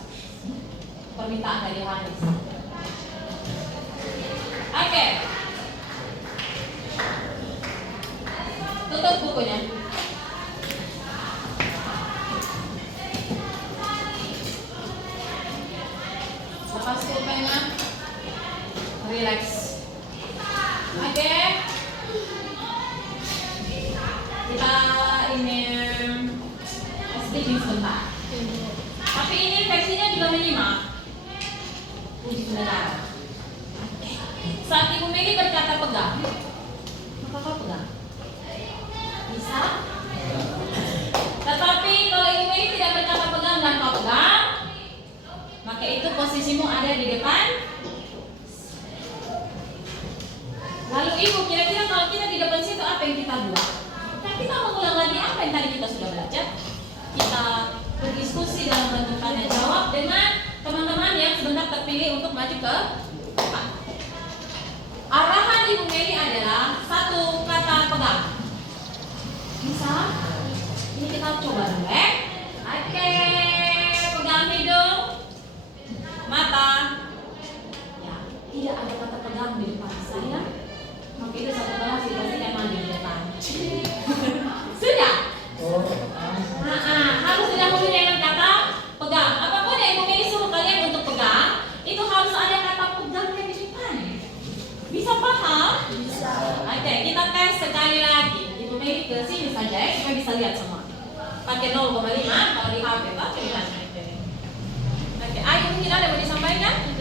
Permintaan dari Yohanes. Oke. Tutup bukunya. Lepas pulpennya. Relax. Oke. Kita ini speaking sebentar. Tapi ini versinya juga menyimak. Puji pendengar. Saat Ibu Megi berkata pegang, maka kau pegang. Bisa? Tetapi kalau Ibu Megi tidak berkata pegang dan kau pegang, maka itu posisimu ada di depan. Lalu Ibu, kira-kira kalau kita di depan situ apa yang kita buat? Nah, kita mengulang lagi apa yang tadi kita sudah belajar. Kita berdiskusi dalam bentuk tanya jawab dengan teman-teman yang sebentar terpilih untuk maju ke depan. Arahan Ibu Meli adalah satu kata pegang. Bisa? Ini kita coba dulu ya. Oke, pegang hidung, mata. Ya, tidak ada kata pegang di depan saya. Maka itu satu kelas kita tidak mandi di depan. Sudah? Harus didahului dengan kata pegang. Apapun yang Ibu Meli suruh kalian untuk pegang, itu harus ada kata pegang di depan. Bisa paham? Bisa. Oke, kita tes sekali lagi. Ibu Meli ke sini saja ya, supaya bisa lihat semua. Pakai 0,5 kalau di HP Pak, lihat. Oke, ayo mungkin ada mau disampaikan?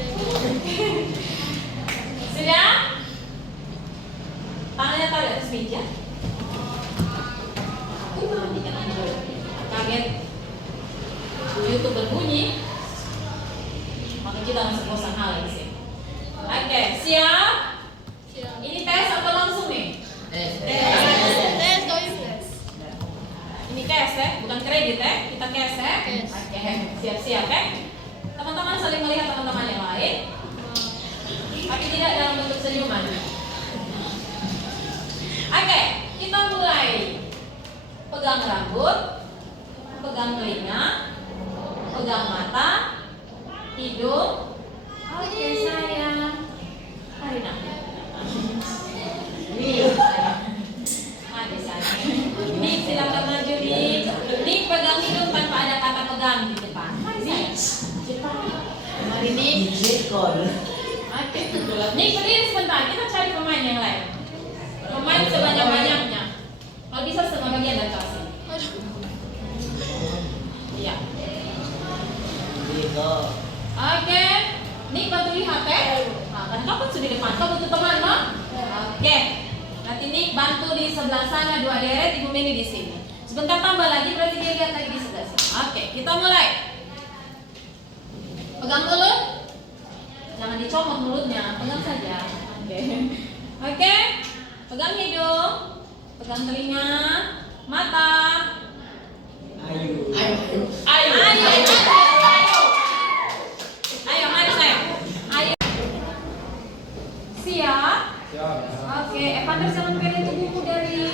Sudah? Tangannya taruh di atas meja. Kaget YouTube berbunyi, maka kita langsung bosan hal di sini. Oke, siap? Ini tes atau langsung nih? Tes. Ini tes ya, bukan kredit ya. Kita tes ya. Oke, siap-siap ya. Teman-teman saling melihat teman-teman yang lain, tapi tidak dalam bentuk senyuman. Oke, kita mulai. Pegang rambut, pegang telinga, pegang mata, hidung. Oke sayang. Hari nak. Mari sayang. Nik silakan maju Nik. Nik pegang hidung tanpa ada kata pegang di depan. Mari sayang. Mari Nik. Oke. Nik berdiri sebentar. Kita cari pemain yang lain. Pemain sebanyak-banyaknya. Kalau bisa setengah bagian dari kelas ini. Iya. Oke. Nik bantu lihat ya. Kan kau kan sudah di depan. Kau butuh teman, no? Oke. Nanti Nik bantu di sebelah sana 2 deret, Ibu Meli di sini. Sebentar tambah lagi, berarti dia lihat lagi di sebelah sini. Oke, kita mulai. Pegang mulut. Jangan dicomot mulutnya, pegang saja. Oke. Pegang hidung. Pegang telinga, mata. Ayo, mari sayang. Ayo. Siap? Oke, Evander jangan pilih itu buku dari.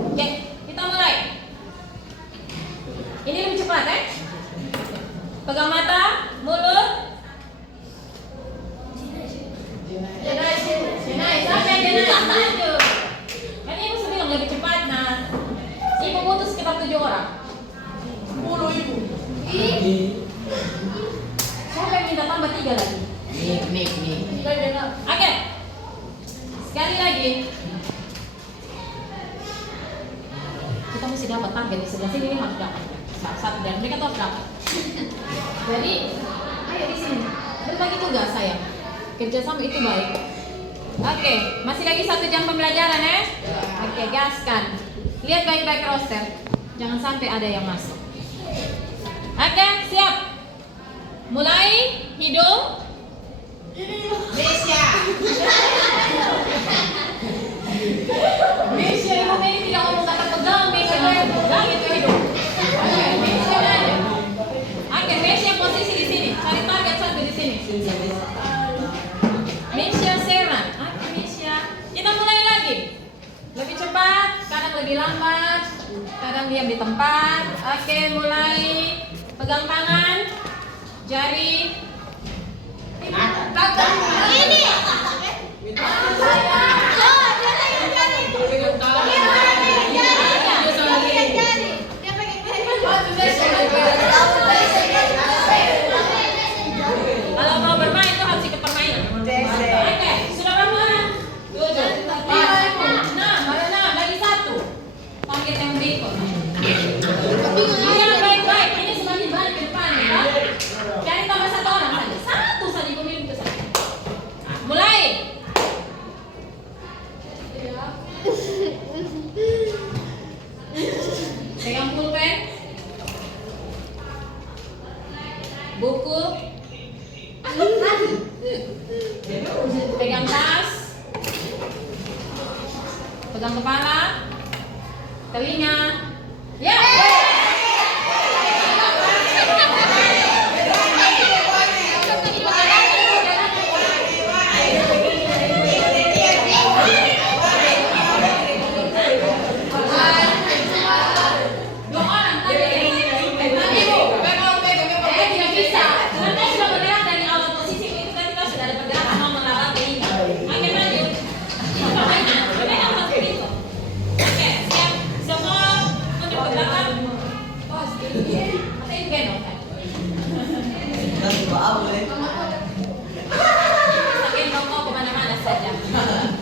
Oke, kita mulai. Ini lebih cepat ya. Pegang mata, mulut. Kan ibu sudah bilang lebih cepat, nah. Ibu butuh sekitar 7 orang. 10 ibu. Siapa yang minta tambah 3 lagi? Nik. Oke. Sekali lagi. Kita mesti dapat target di sebelah sini, harus dapat. Satu dan mereka tuh harus dapat. Jadi, ayo di sini. Berbagi tugas sayang. Kerjasama itu baik. Oke, masih lagi 1 jam pembelajaran ya. Oke, gaskan. Lihat baik-baik roster. Jangan sampai ada yang masuk. Oke, siap. Mulai hidung. Desya. lebih lambat, kadang diam di tempat. Oke, mulai. Pegang tangan, jari. Ini. Kalau mau bermain itu harus ikut permainan. Oke, sudah berapa? 7. Mana bagi 1. Target yang berikut. Iya, baik-baik. Ini semakin banyak ke depan ya. Cari tambah 1 orang saja. 1 saja pemilik itu saja. Mulai. Pegang pulpen. Buku. Pegang tas. Pegang kepala. Telinga. Ya.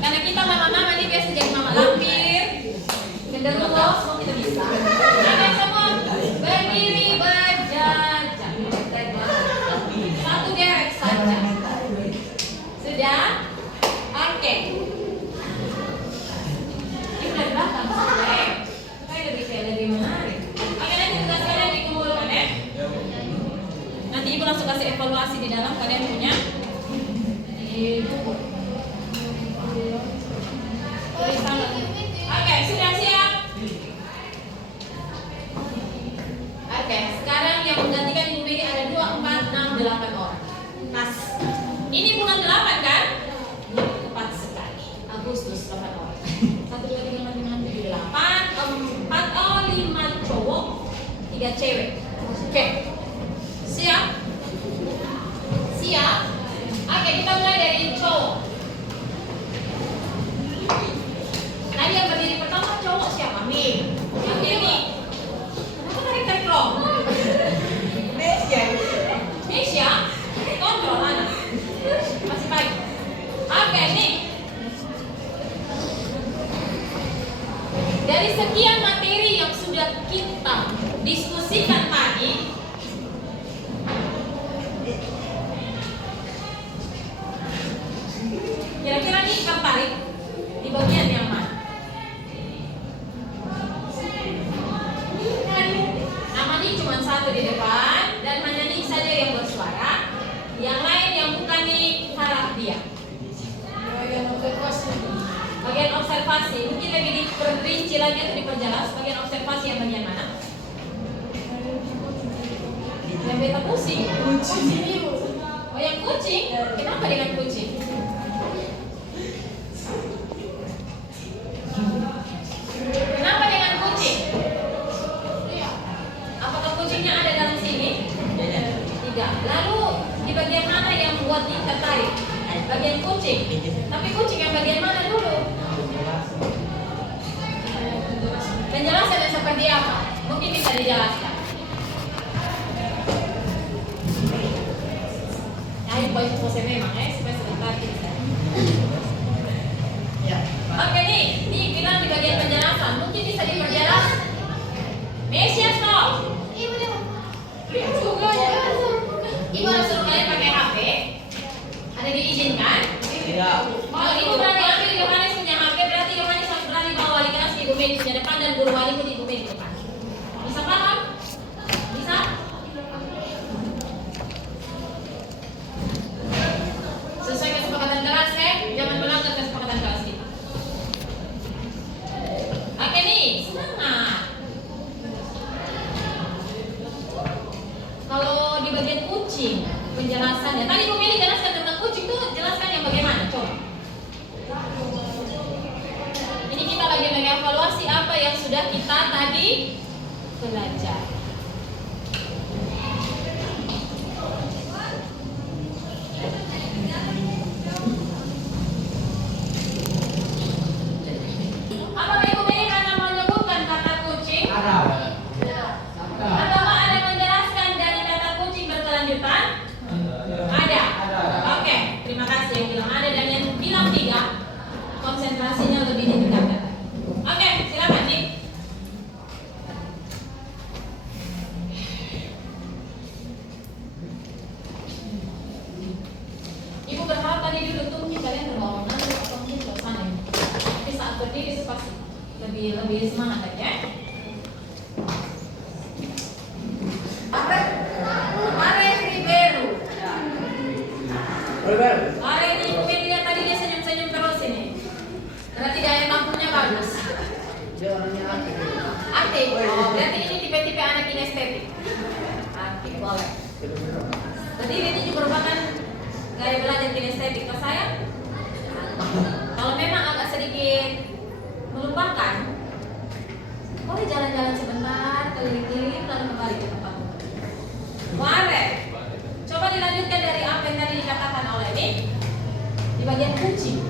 Karena kita mama-mama ini biasa jadi mama lampir, genderuwo, semua kita bisa. Oke semua berdiri berjajar, 1 derek saja. Sudah? Oke. Ini udah belakang, supaya lebih menarik. Oke, nanti tugas kalian dikumpulkan ya. Nanti ibu langsung kasih evaluasi di dalam kalian punya di buku. Oke, sudah siap? Oke, sekarang yang menggantikan Ibu Mary ada 2, 4, 6, 8 orang. Mas, ini bulan 8 kan? Tepat sekali. Agustus 8 orang. 1, 2, 3, 4, 5, 6, 7, 8, 5 cowok, 3 cewek. Oke, siap? Siap? Oke, kita mulai dari cowok. Tadi yang berdiri pertama cowok siapa? Mi. Yang ini. Kenapa tarik long? Mesya. Kontrol anak. Masih pagi. Oke, nih. Dari sekian materi yang sudah kita diskusikan tadi, kira-kira nih tertarik di bagian yang mana? Namanya cuma 1 di depan dan hanya nih saja yang bersuara. Yang lain yang bukan nih harap dia. Bagian observasi. Mungkin lebih diperinci lagi atau diperjelas. Bagian observasi yang bagian mana? Yang beta pusing. Oh, yang kucing? Kenapa dengan kucing? Kenapa dengan kucing? Apakah kucingnya ada dalam sini? Tidak. Lalu di bagian mana yang membuat dia tertarik? Bagian kucing. Tapi kucing yang bagian mana dulu? Penjelasannya seperti apa? Mungkin bisa dijelaskan. Ayo buat pose memang supaya sebentar kita. Oke nih bilang di bagian penjelasan, mungkin bisa diperjelas. Mesya stop. Ibu harus suruh kalian pakai HP. Ada diizinkan? Kalau ibu berani ambil Yohanes punya HP, berarti Yohanes harus berani bawa wali kelas Ibu Mary di depan dan guru wali pun Ibu Mary di depan. Bisa paham? Bisa? Sesuai kesepakatan kelas jangan melanggar kesepakatan kelas kita. Oke nih, sudah kita tadi belajar. Apakah Ibu Mei akan menyebutkan kata kucing? Apakah ada yang menjelaskan dari kata kucing berkelanjutan? Ada. Oke, terima kasih yang bilang ada dan yang bilang tidak. Konsentrasinya lebih ditingkatkan. Oke, silakan Dik. Ibu berharap tadi duduk tuh mungkin kalian terbawa ngantuk atau mungkin bosan. Tapi saat berdiri itu pasti lebih semangat aja. Mare Ribeiro. Mare ini Ibu Mei lihat tadi dia senyum-senyum terus ini. Berarti daya tampungnya bagus. Aktif. Oh, berarti ini tipe-tipe anak kinestetik. Oke, boleh. Jadi ini juga merupakan gaya belajar kinestetik. Kalau saya, kalau memang agak sedikit melupakan, boleh jalan-jalan sebentar, keliling-keliling, lalu kembali ke tempat. Mare. Coba dilanjutkan dari apa yang tadi dikatakan oleh ini di bagian kucing.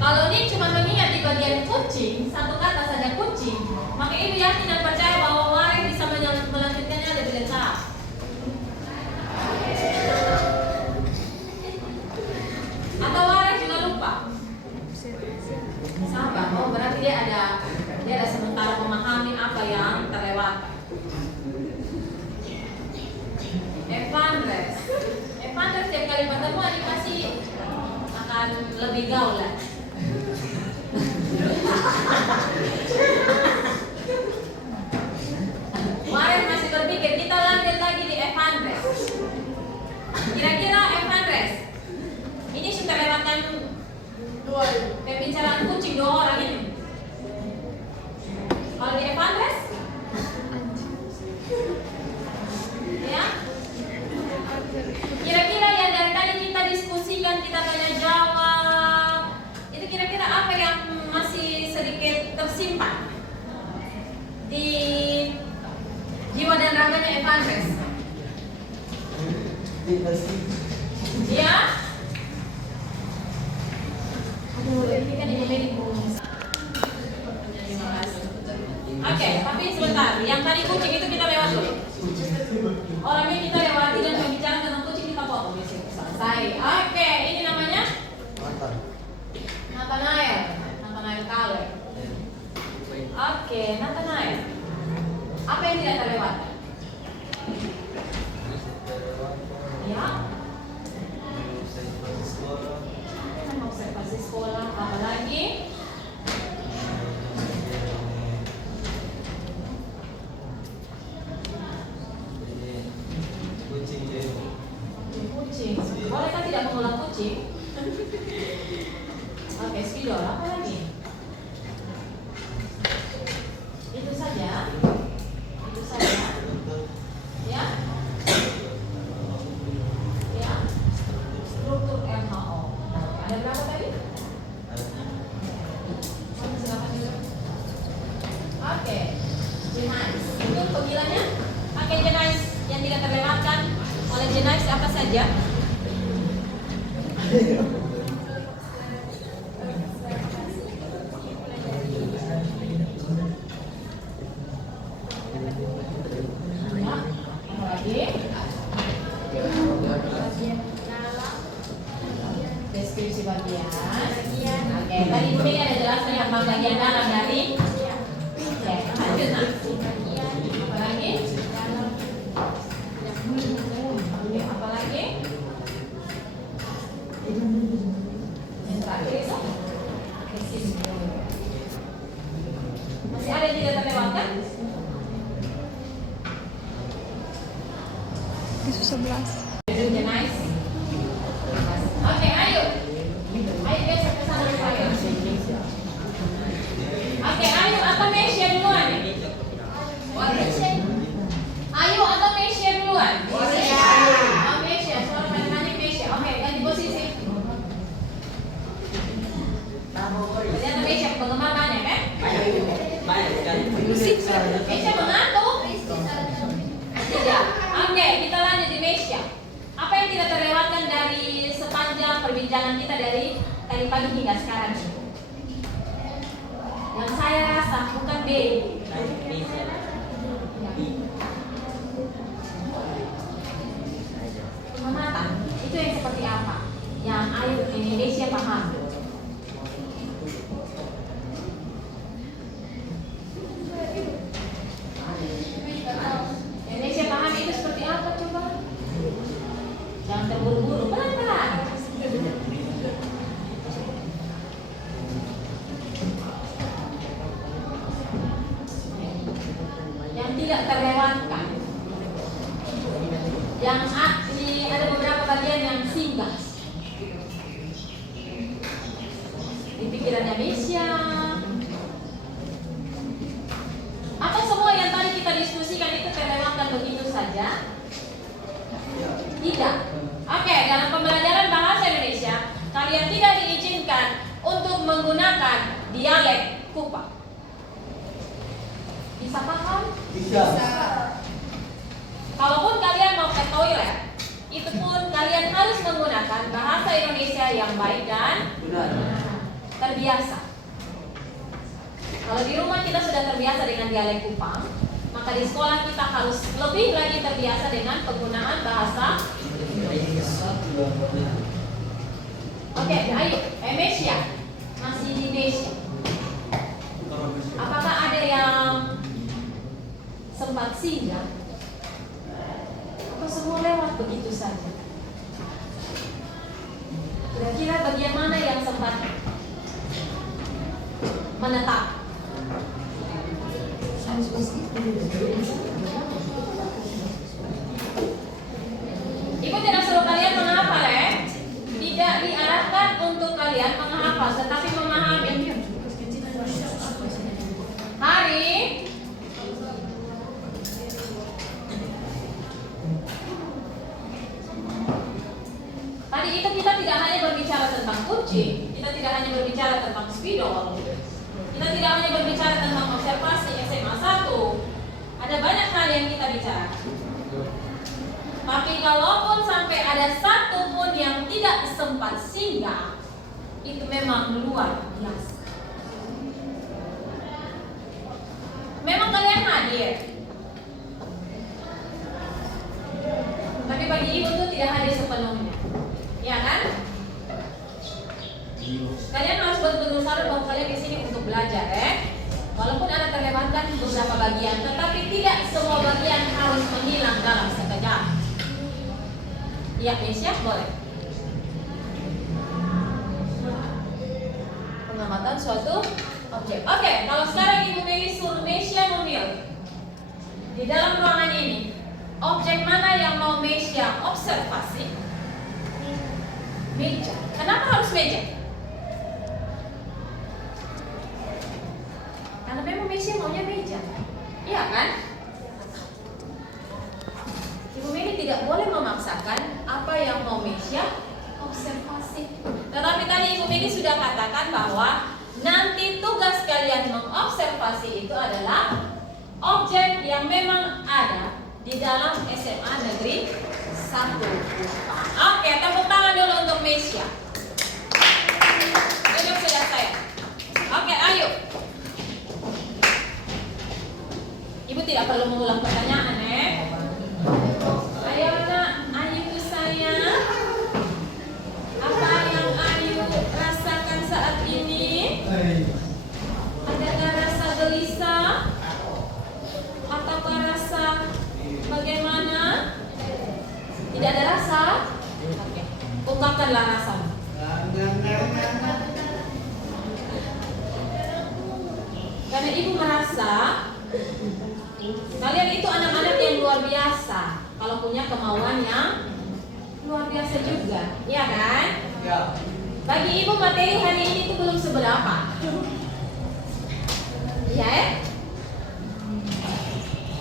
Kalau ini cuma mengingat di bagian kucing, satu kata saja kucing, maka ibu yakin dan percaya bahwa Mare bisa melanjutkannya lebih lengkap. Atau Mare juga lupa? Sama. Oh, berarti dia ada sementara memahami apa yang terlewatkan. Evandres setiap kali pertemuan ini pasti akan lebih gaul lah. Warren masih berpikir, kita lanjut lagi di Evandres. Kira-kira Evandres ini sudah lewatkan pembicaraan kucing 2 orang ini. Kalau di Evandres, ya, kira-kira yang dari tadi kita diskusikan, kita tanya jawab, itu kira-kira apa yang masih sedikit tersimpan di jiwa dan raganya Evandres? Ya? Aduh, ini kan Ibu Mei bingung. Oke, tapi sebentar. Yang tadi kucing itu kita lewat dulu. Orangnya kita lewati dan berbicara tentang kucing kita potong. Selesai. Oke, ini namanya Nathanael Kaler. Oke, Nathanael. Apa yang tidak terlewatkan? Ya. Observasi sekolah. Apa lagi? Kucing. Bolehkah tidak mengulang kucing? Oke, spidol. Apa lagi? Itu saja. Ya. Ya. Struktur RHO. Ada berapa tadi? Silakan dulu. Oke. Jenis. Itu pemilihannya. Oke, jenis yang tidak terlewatkan oleh jenis apa saja? Deskripsi bagian. Oke, tadi Ibu Mei ada jelaskan yang bagian dalam dari. Oke, lanjut nah. Apa lagi? Oke, apa lagi? Yang terakhir itu? Masih ada yang tidak terlewatkan? Itu 11. Nice. Oke, ayo. Ayo geser ke sana saya. Oke, ayo atau Mesia duluan? Ayo atau Mesia duluan? Oh, Mesia, suara paling banyak Mesia. Oke, ganti posisi. pagi hingga sekarang. Yang saya rasa bukan B. Pengamatan itu yang seperti apa? Yang ayo Indonesia paham. Indonesia paham itu seperti apa coba? Jangan terburu-buru, pelan-pelan. Yang tidak terlewatkan. Yang ini ada beberapa bagian yang singgah di pikirannya Mesya. Apa semua yang tadi kita diskusikan itu terlewatkan begitu saja? Tidak. Oke, dalam pembelajaran bahasa Indonesia kalian tidak diizinkan untuk menggunakan dialek Kupang. Bisa paham? Bisa. Kalaupun kalian mau ke toilet, itu pun kalian harus menggunakan bahasa Indonesia yang baik dan Benar. terbiasa. Kalau di rumah kita sudah terbiasa dengan dialek Kupang, maka di sekolah kita harus lebih lagi terbiasa dengan penggunaan bahasa. Oke, ayo, Mesya, masih di Mesya. Apakah ada yang sempat singgah? Atau semua lewat begitu saja? Kira-kira bagian mana yang sempat menetap? Ibu tidak suruh kalian menghafal ya. Tidak diarahkan untuk kalian menghafal, tetapi memahami. Hari tadi itu kita tidak hanya berbicara tentang kucing, kita tidak hanya berbicara tentang spidol, kita tidak hanya berbicara tentang observasi SMA 1. Ada banyak hal yang kita bicara. Tapi kalaupun sampai ada satu pun yang tidak sempat singgah, itu memang luar biasa. Memang kalian hadir, tapi bagi ibu itu tidak hadir sepenuhnya, ya kan? Kalian harus betul-betul sadar bahwa kalian di sini untuk belajar, Walaupun ada terlewatkan beberapa bagian, tetapi tidak semua bagian harus menghilang dalam sekejap. Ya, Mesya, boleh. Pengamatan suatu objek. Oke, kalau sekarang Ibu Mary suruh Mesya memilih di dalam ruangan ini, objek mana yang mau Mesya observasi? Meja. Kenapa harus meja? Karena memang Mesya maunya meja, iya kan? Ibu Mary tidak boleh memaksakan apa yang mau Mesya observasi. Tetapi tadi Ibu Mary sudah katakan bahwa nanti tugas kalian mengobservasi itu adalah objek yang memang ada di dalam SMA Negeri 1. Oke, tepuk tangan dulu untuk Mesya. Duduk sudah saya. Oke, ayo. Ibu tidak perlu mengulang pertanyaan, Ayo anak, Ayu sayang. Apa yang Ayu rasakan saat ini? Adakah rasa gelisah? Ataukah rasa bagaimana? Tidak ada rasa? Oke. Ungkapkanlah rasa. Karena ibu merasa kalian itu anak-anak yang luar biasa, kalau punya kemauan yang luar biasa juga, ya kan? Ya. Bagi ibu materi hari ini itu belum seberapa, ya?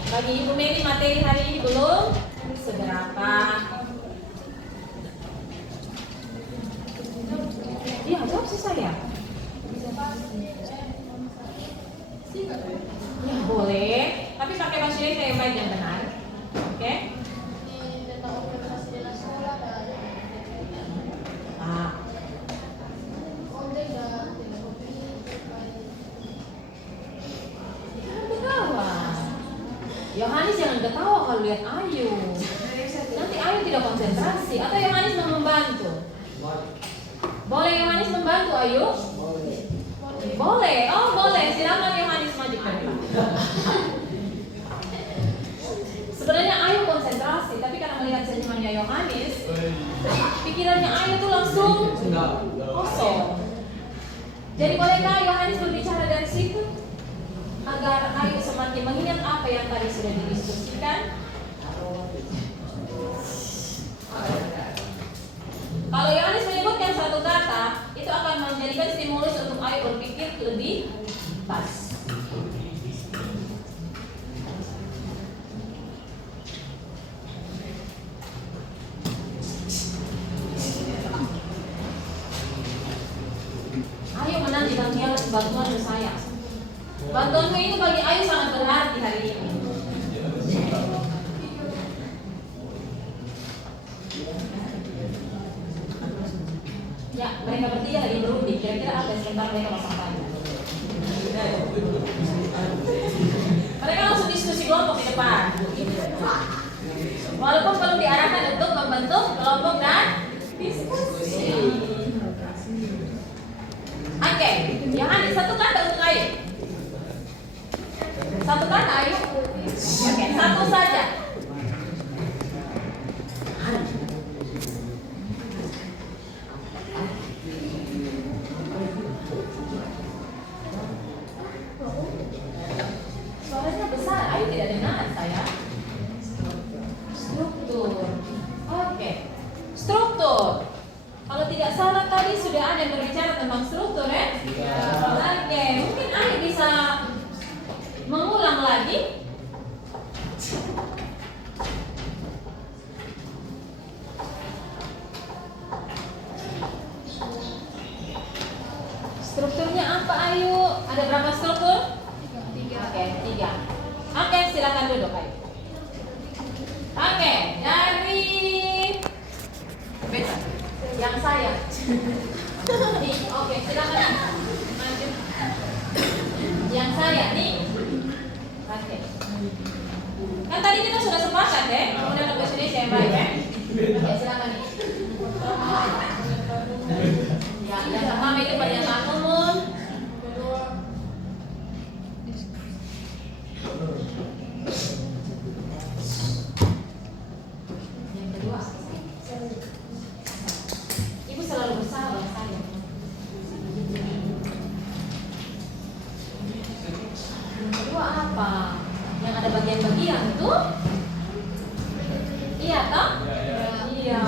Bagi Ibu Mary materi hari ini belum seberapa. Iya, jawab sih saya. Ya boleh, tapi pakai bahasa Indonesia yang baik dan benar, oke? Yohanes jangan ketawa kalau lihat Ayu. Nanti Ayu tidak konsentrasi. Atau Yohanes mau membantu? Boleh Yohanes membantu Ayu? Boleh. Oh boleh. Silakan Yohanes maju ke depan. Sebenarnya Ayu konsentrasi, tapi karena melihat senyumannya Yohanes, pikirannya Ayu tuh langsung kosong. Jadi bolehkah Yohanes berbicara dari situ agar Ayu semakin mengingat apa yang tadi sudah didiskusikan? Kalau Yohanes menyebutkan satu kata, itu akan menjadikan stimulus untuk Ayu berpikir lebih pas. Ayo menanti bantuan saya. Bantuanmu itu bagi Ayu sangat berarti hari ini. Ya, mereka bertiga lagi berunding. Kira-kira apa yang sebentar mereka mau sampaikan? Mereka langsung diskusi kelompok di depan. Walaupun belum diarahkan untuk membentuk kelompok dan diskusi. Oke, Yohanes satu kata untuk Ayu. Satu kata Ayu. Oke, satu saja. Suaranya besar, Ayu tidak dengar saya. Struktur. Oke, struktur. Kalau tidak salah tadi sudah ada yang berbicara tentang struktur ya? Oke, mungkin Ayu bisa mengulang lagi. Strukturnya apa Ayu? Ada berapa struktur? 3. Oke, 3. Oke, silakan duduk Ayu. Oke, dari yang saya. Nih, oke, silakan maju. Yang saya nih. Oke. Kan tadi kita sudah sepakat ya, kemudian bahasa Indonesia yang baik ya. Oke, silakan nih. Ya, yang pertama itu pernyataan umum. Yang kedua, Ibu selalu bersahabat saya. Yang kedua apa? Yang ada bagian-bagian itu? Iya toh? Iya.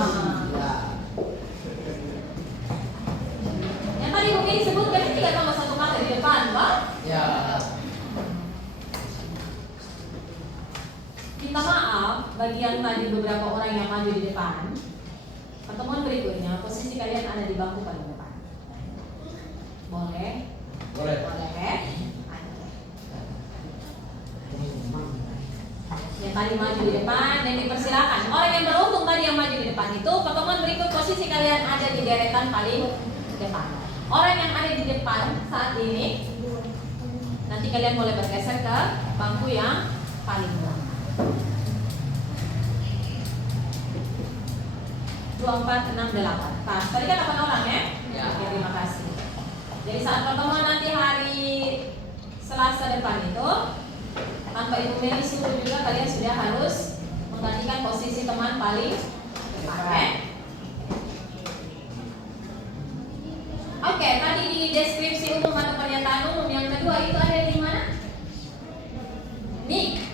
Yang tadi mungkin disebutkan 3 tambah 1 kata di depan, Pak? Ya. Minta maaf bagi yang tadi beberapa orang yang maju di depan. Pertemuan berikutnya posisi kalian ada di bangku paling depan. Boleh? Boleh. Boleh. Yang tadi maju di depan dan dipersilakan. Orang yang beruntung tadi yang maju di depan itu pertemuan berikut posisi kalian ada di deretan paling depan. Orang yang ada di depan saat ini nanti kalian boleh bergeser ke bangku yang paling belakang. 2, 4, 6, 8. Pas. Tadi kan 8 orang ya? Ya. Oke, terima kasih. Jadi saat pertemuan nanti hari Selasa depan itu, tanpa Ibu Meli suruh juga kalian sudah harus menggantikan posisi teman paling depan. Oke, tadi di deskripsi umum atau pernyataan umum yang kedua itu ada di mana? Nih.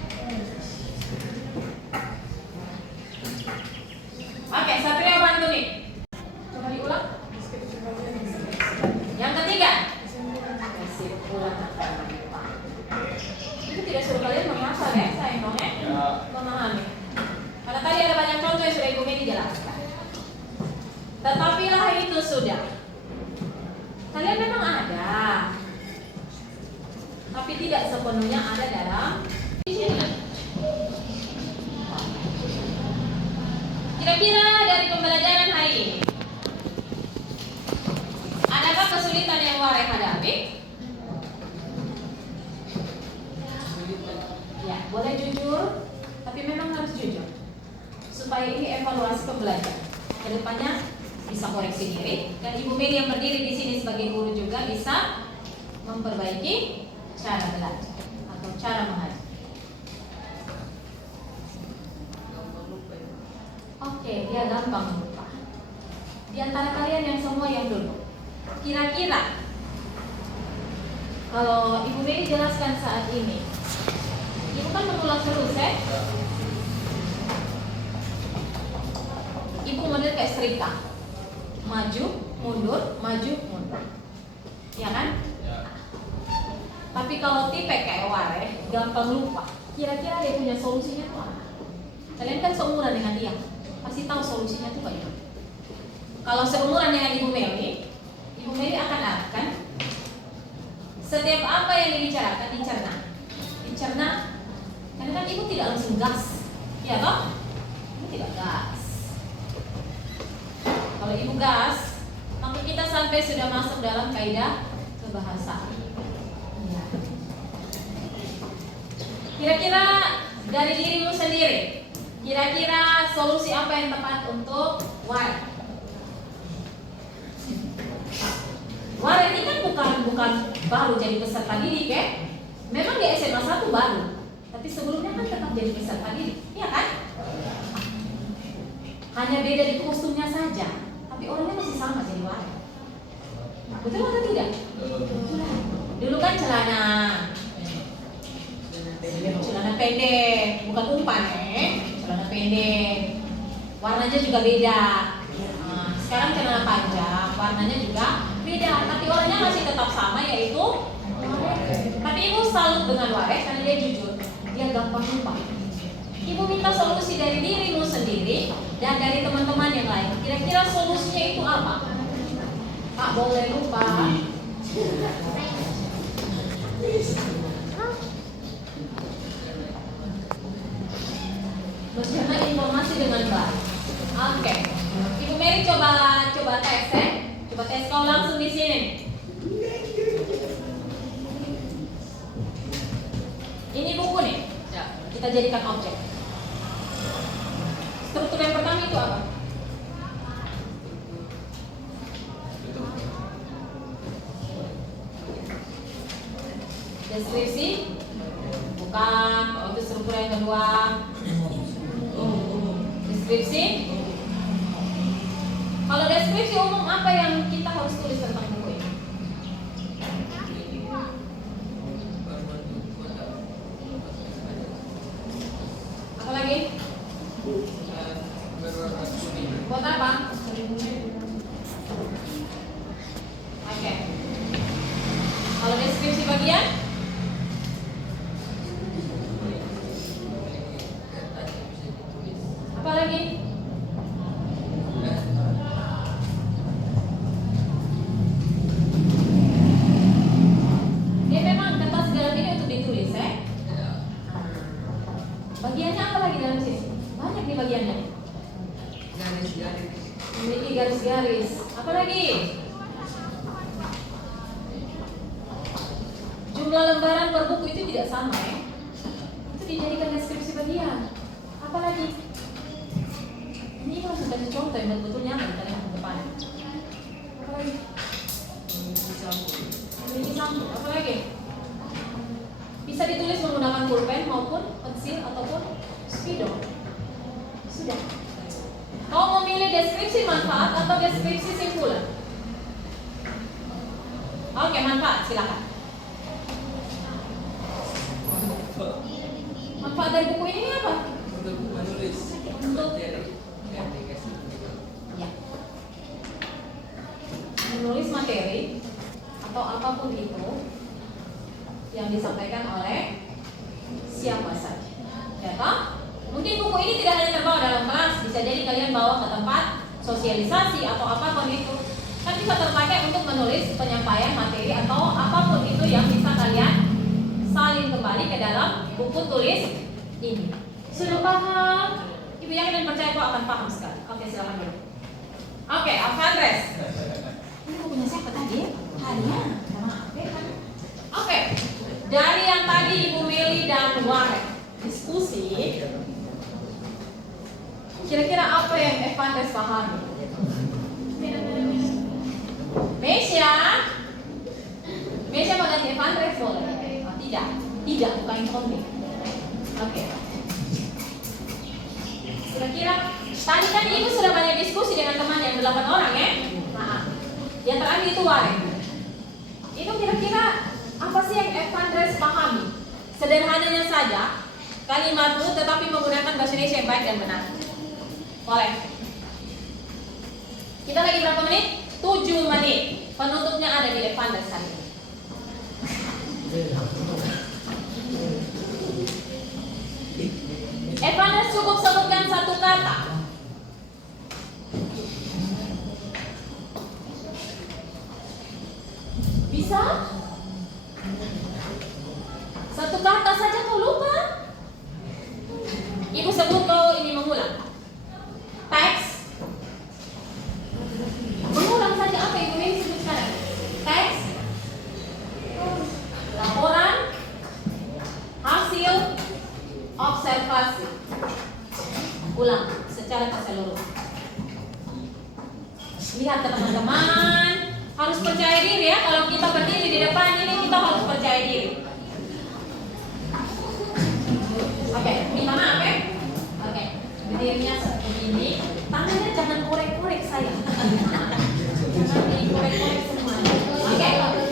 Oke, Satria bantu nih. Coba diulang. Yang ketiga. Sip, ulang. Itu tidak suruh kalian menghafal ya, sayang dong ya. Memahami. Karena tadi ada banyak contoh yang sudah Ibu Medi jelaskan. Tetapilah itu sudah. Kalian memang ada, tapi tidak sepenuhnya ada dalam sini. Kira-kira dari pembelajaran hari ini, adakah kesulitan yang Warai hadapi? Ya, boleh jujur. kedepannya bisa koreksi diri. Dan Ibu Mary yang berdiri di sini sebagai guru juga bisa memperbaiki cara belajar atau cara mengajar. Oke, dia gampang lupa. Di antara kalian yang semua yang dulu, kira-kira kalau Ibu Mary jelaskan saat ini, Ibu kan mengulang terus ya? Ibu model kayak setrika, maju, mundur, maju, mundur, ya kan? Tapi kalau tipe kayak Ware, gampang lupa. Kira-kira dia punya solusinya tuh apa? Kalian kan seumuran dengan dia, pasti tahu solusinya tuh kayak gimana. Kalau seumuran dengan Ibu Mary akan setiap apa yang dibicarakan dicerna. Karena kan Ibu tidak langsung gas, ya toh? Ibu tidak gas. Kalau Ibu gas, maka kita sampai sudah masuk dalam kaidah kebahasaan. Ya. Kira-kira dari dirimu sendiri, kira-kira solusi apa yang tepat untuk War? War ini kan bukan baru jadi peserta didik ya. Memang di SMA 1 baru, tapi sebelumnya kan tetap jadi peserta didik, iya kan? Hanya beda di kostumnya saja, tapi orangnya masih sama jadi War. Betul atau tidak? Betul. Dulu kan celana pendek, bukan umpan celana pendek. Warnanya juga beda. Sekarang celana panjang, warnanya juga beda, tapi orangnya masih tetap sama, yaitu Warek. Tapi Ibu salut dengan Warek karena dia jujur, dia gampang lupa. Ibu minta solusi dari dirimu sendiri dan dari teman-teman yang lain. Kira-kira solusinya itu apa? Pak, boleh lupa. Mencerna informasi dengan baik. Oke. Ibu Mary coba tes ya. Coba tes kau langsung di sini. Ini buku nih. Ya, kita jadikan objek. Struktur yang pertama itu apa? Deskripsi? Bukan. Itu struktur yang kedua. Deskripsi? Kalau deskripsi umum, apa yang kita harus tulis tentang buku ini? Apa lagi? Buat apa? Oke. Kalau deskripsi bagian? Apa lagi? Dia memang kertas dalam ini untuk ditulis ya? Bagiannya apa lagi dalam sini? Banyak nih bagiannya. Garis-garis. Memiliki garis-garis. Apa lagi? Jumlah lembaran per buku itu tidak sama ya? Itu dijadikan deskripsi bagian. Apa lagi? Ini harus kasih contoh yang betul-betul nyaman kita lihat ke depan. Apa lagi? Memiliki sampul. Apa lagi? Bisa ditulis menggunakan pulpen maupun pensil ataupun spidol. Sudah. Kau memilih deskripsi manfaat atau deskripsi simpulan? Oke, manfaat, silakan. Manfaat dari buku ini apa? Untuk menulis materi yang dikasih. Ya. Menulis materi atau apapun itu yang disampaikan oleh siapa saja. Ya toh? Mungkin buku ini tidak hanya terbawa dalam kelas, bisa jadi kalian bawa ke tempat sosialisasi atau apapun itu. Kan bisa terpakai untuk menulis penyampaian materi atau apapun itu yang bisa kalian salin kembali ke dalam buku tulis ini. Sudah paham? Ibu yakin dan percaya kau akan paham sekali. Oke, silakan dulu. Oke, Alfandres. Ini bukunya siapa tadi? Hanya. Maaf ya kan. Oke. Dari yang tadi Ibu Meli dan Warek diskusi, kira-kira apa yang Evandes pahami? Evangelis boleh? Oh, tidak bukan komik. Oke. Kira-kira tadi kan ibu sudah banyak diskusi dengan teman yang 8 orang ya. Nah, yang terakhir itu Warren. Itu kira-kira apa sih yang Evangelis pahami? Sederhananya saja, kalimat itu tetapi menggunakan bahasa Indonesia yang baik dan benar. Boleh. Kita lagi berapa menit? 7 menit. Penutupnya ada di Evangelis hari ini. Evangelis cukup sebutkan satu kata. Bisa? Satu kata saja kau lupa? Ibu sebut kau ini mengulang. Teks. Mengulang saja apa ibu ini sebut sekarang? Teks. Laporan. Hasil. Observasi. Ulang secara keseluruhan. Lihat ke teman-teman. Harus percaya diri ya. Kalau kita berdiri di depan ini kita harus percaya diri. Oke, minta maaf ya. Oke, berdirinya seperti ini. Tangannya jangan korek-korek saya. Jangan dikorek-korek semua. Oke,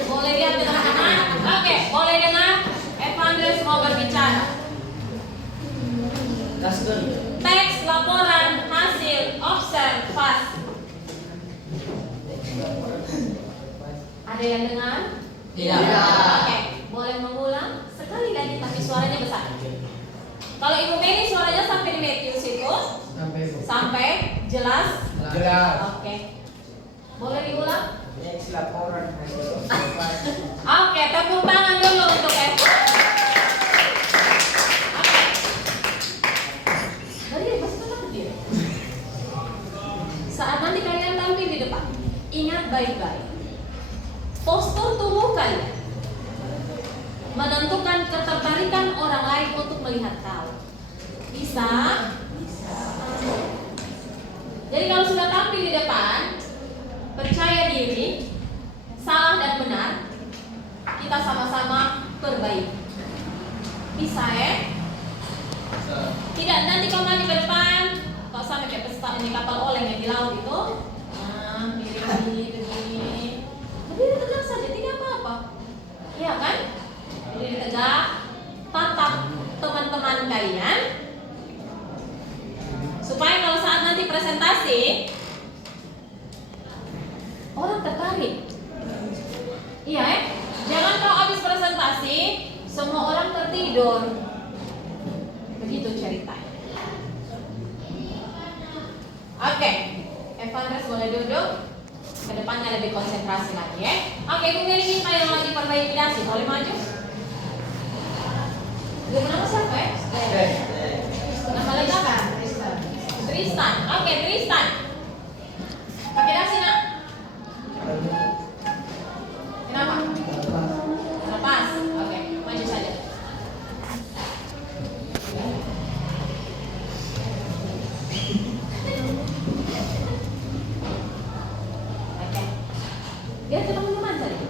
boleh lihat ke teman-teman. Oke, boleh dengar. Evangelis mau berbicara. Teks, laporan, hasil, observasi. Ada yang dengar? Tidak. Oke, boleh mengulang sekali lagi tapi suaranya besar. Kalau Ibu Mary suaranya sampai di Matius itu? Sampai jelas? Jelas. Oke. Boleh diulang? Next laporan. Oke, tepuk tangan dulu untuk Eva. Oke. Berdiri, pasti tetap berdiri. Saat nanti kalian tampil di depan, ingat baik-baik. Postur tubuh kalian menentukan ketertarikan orang lain untuk melihat kau. Bisa? Bisa. Jadi kalau sudah tampil di depan, percaya diri, salah dan benar, kita sama-sama perbaiki. Bisa ya? Tidak nanti kau maju ke depan, kau sampai kayak pesta ini kapal oleng yang di laut itu. Nah, begini. Berdiri tegak saja, tidak apa-apa. Iya kan? Berdiri tegak, tatap teman-teman kalian, supaya kalau saat nanti presentasi orang tertarik. Iya ya? Jangan kalau habis presentasi semua orang tertidur. Begitu ceritanya. Oke, Evangelis boleh duduk. Kedepannya lebih konsentrasi lagi ya. Oke, Ibu Mary minta yang lagi perbaiki dasi, boleh maju? Ibu nama siapa ya? Nama lengkap? Tristan. Oke, Tristan. Pakai dasi nak? Kenapa? Lepas. Oke, maju saja. Biar ke teman-teman tadi.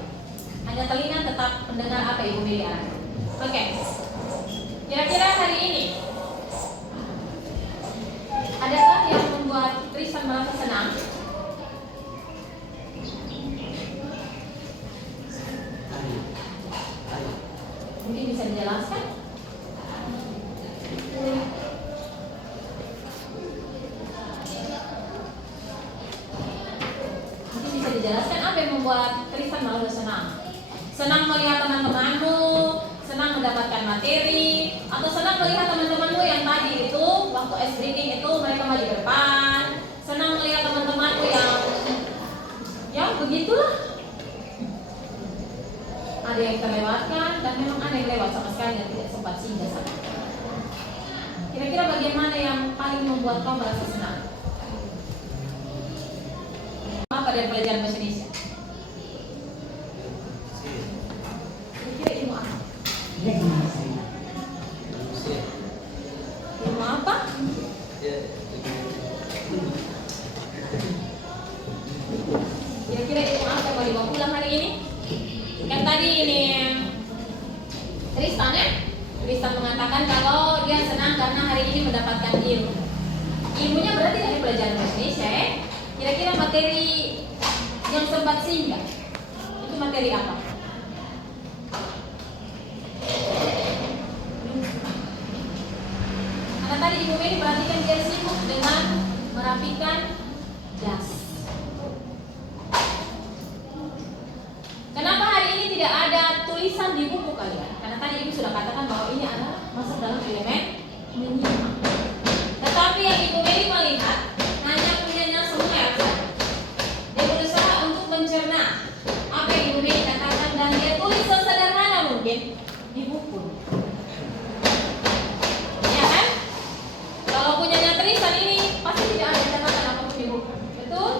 Hanya telinga tetap mendengar apa Ibu Mary arahkan. Oke. Kira-kira hari ini adakah yang membuat Tristan merasa senang? Mungkin bisa dijelaskan? Jelaskan apa yang membuat Tristan malah senang? Senang melihat teman-temanmu, senang mendapatkan materi, atau senang melihat teman-temanmu yang tadi itu waktu ice breaking itu mereka maju ke depan, senang melihat teman-temanmu yang begitulah. Ada yang terlewatkan dan memang ada yang lewat sama sekali dan tidak sempat singgah sana. Kira-kira bagaimana yang paling membuat kau merasa senang? Apa dari pelajaran bahasa Indonesia? Kira-kira ilmu apa? Ilmu apa? Kira-kira ilmu apa yang mau dibawa pulang hari ini? Kan tadi ini Tristan ya. Tristan mengatakan kalau dia senang karena hari ini mendapatkan ilmu. Ilmunya berarti dari pelajaran bahasa Indonesia ya. Kira-kira materi yang sempat singgah itu materi apa? Karena tadi Ibu Meli perhatikan dia sibuk dengan merapikan jas. Kenapa hari ini tidak ada tulisan di buku kalian? Karena tadi Ibu sudah katakan bahwa ini adalah masuk dalam elemen menyimak. Tetapi yang Ibu Meli melihat hanya punyanya semua ya. Dia berusaha untuk mencerna apa yang Ibu Meli katakan dan dia tulis sesederhana mungkin di buku. Ya kan? Kalau punyanya Tristan ini pasti tidak ada catatan apapun di buku. Betul?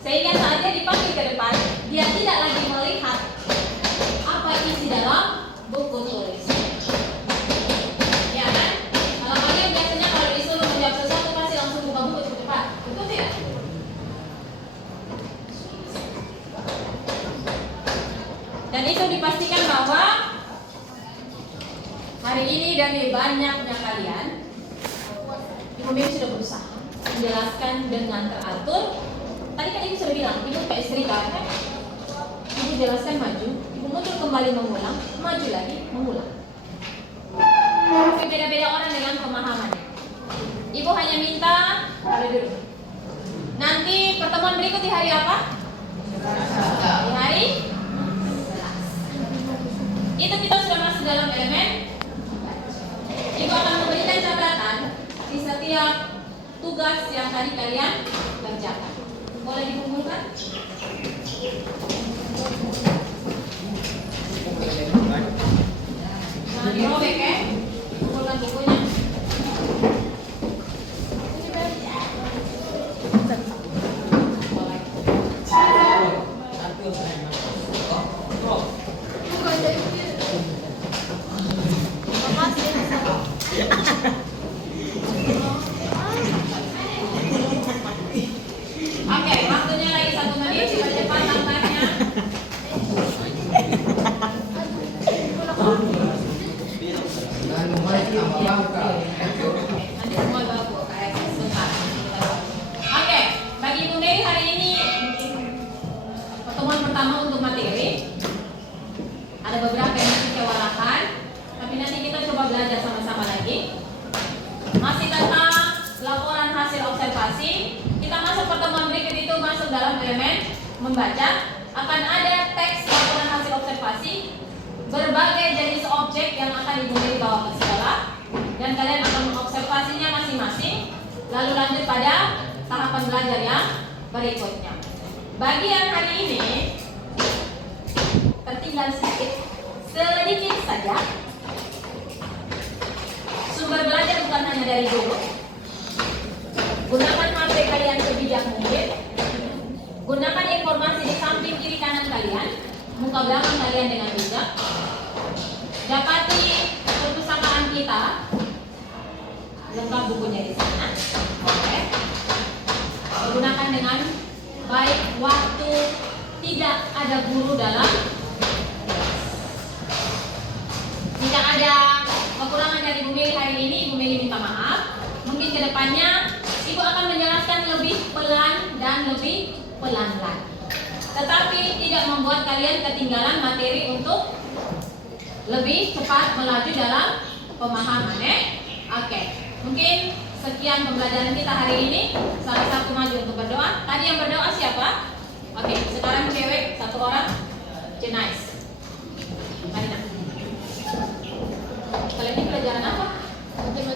Sehingga saat dia dipanggil ke depan, dia tidak lagi melihat apa isi dalam buku tulis. Ya kan? Kalau kalian biasanya kalau disuruh menjawab sesuatu pasti langsung buka buku cepat-cepat. Betul tidak? Dan itu dipastikan bahwa hari ini dari banyaknya kalian, Ibu Meli sudah berusaha menjelaskan dengan teratur. Tadi kan Ibu sudah bilang, Ibu kayak istri kan? Ibu jelaskan maju, Ibu mundur kembali mengulang, maju lagi, mengulang. Tapi beda-beda orang dengan pemahamannya. Ibu hanya minta pada dulu. Nanti pertemuan berikut di hari apa? Di hari itu kita sudah masuk dalam elemen. Ibu akan memberikan catatan di setiap tugas yang tadi kalian kerjakan. Boleh dikumpulkan? Jangan dirobek ya. Kumpulkan bukunya. Oke, waktunya lagi 1 menit. Cepat-cepat tampaknya. Nanti semua bawa buku kayak sebentar. Oke, bagi Ibu Meli hari ini pertemuan pertama untuk materi. Ada beberapa yang nanti kewalahan, tapi nanti kita coba belajar sama-sama lagi. Masih tentang laporan hasil observasi. Kita masuk pertemuan berikut itu masuk dalam elemen membaca. Akan ada teks laporan hasil observasi, berbagai jenis objek yang akan Ibu Meli bawa ke sekolah, dan kalian akan mengobservasinya masing-masing. Lalu lanjut pada tahapan belajar yang berikutnya. Bagi yang hari ini tertinggal sedikit saja. Sumber belajar bukan hanya dari guru. Gunakan HP kalian sebijak mungkin. Gunakan informasi di samping kiri kanan kalian, muka belakang kalian dengan bijak. Dapati perpustakaan kita, lengkap bukunya di sana. Oke. Gunakan dengan baik waktu tidak ada guru dalam. Jika ada kekurangan dari Ibu Meli hari ini, Ibu Meli minta maaf. Mungkin kedepannya Ibu akan menjelaskan lebih pelan dan lebih pelan-pelan. Tetapi tidak membuat kalian ketinggalan materi untuk lebih cepat melaju dalam pemahamannya. Oke, mungkin sekian pembelajaran kita hari ini. Salah satu maju untuk berdoa. Tadi yang berdoa siapa? Oke, sekarang cewek 1 orang. Nice. Marina. Kalian ini pelajaran apa? Ibu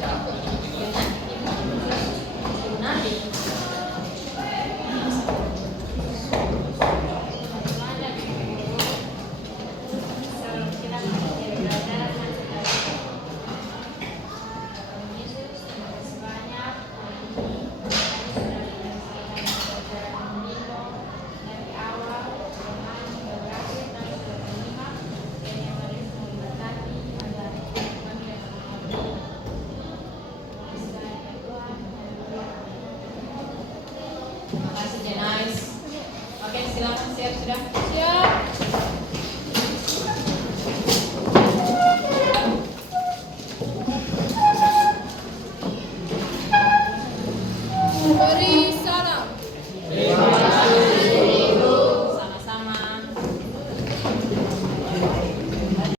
Nadi. Oke, silakan siap sudah. Siap.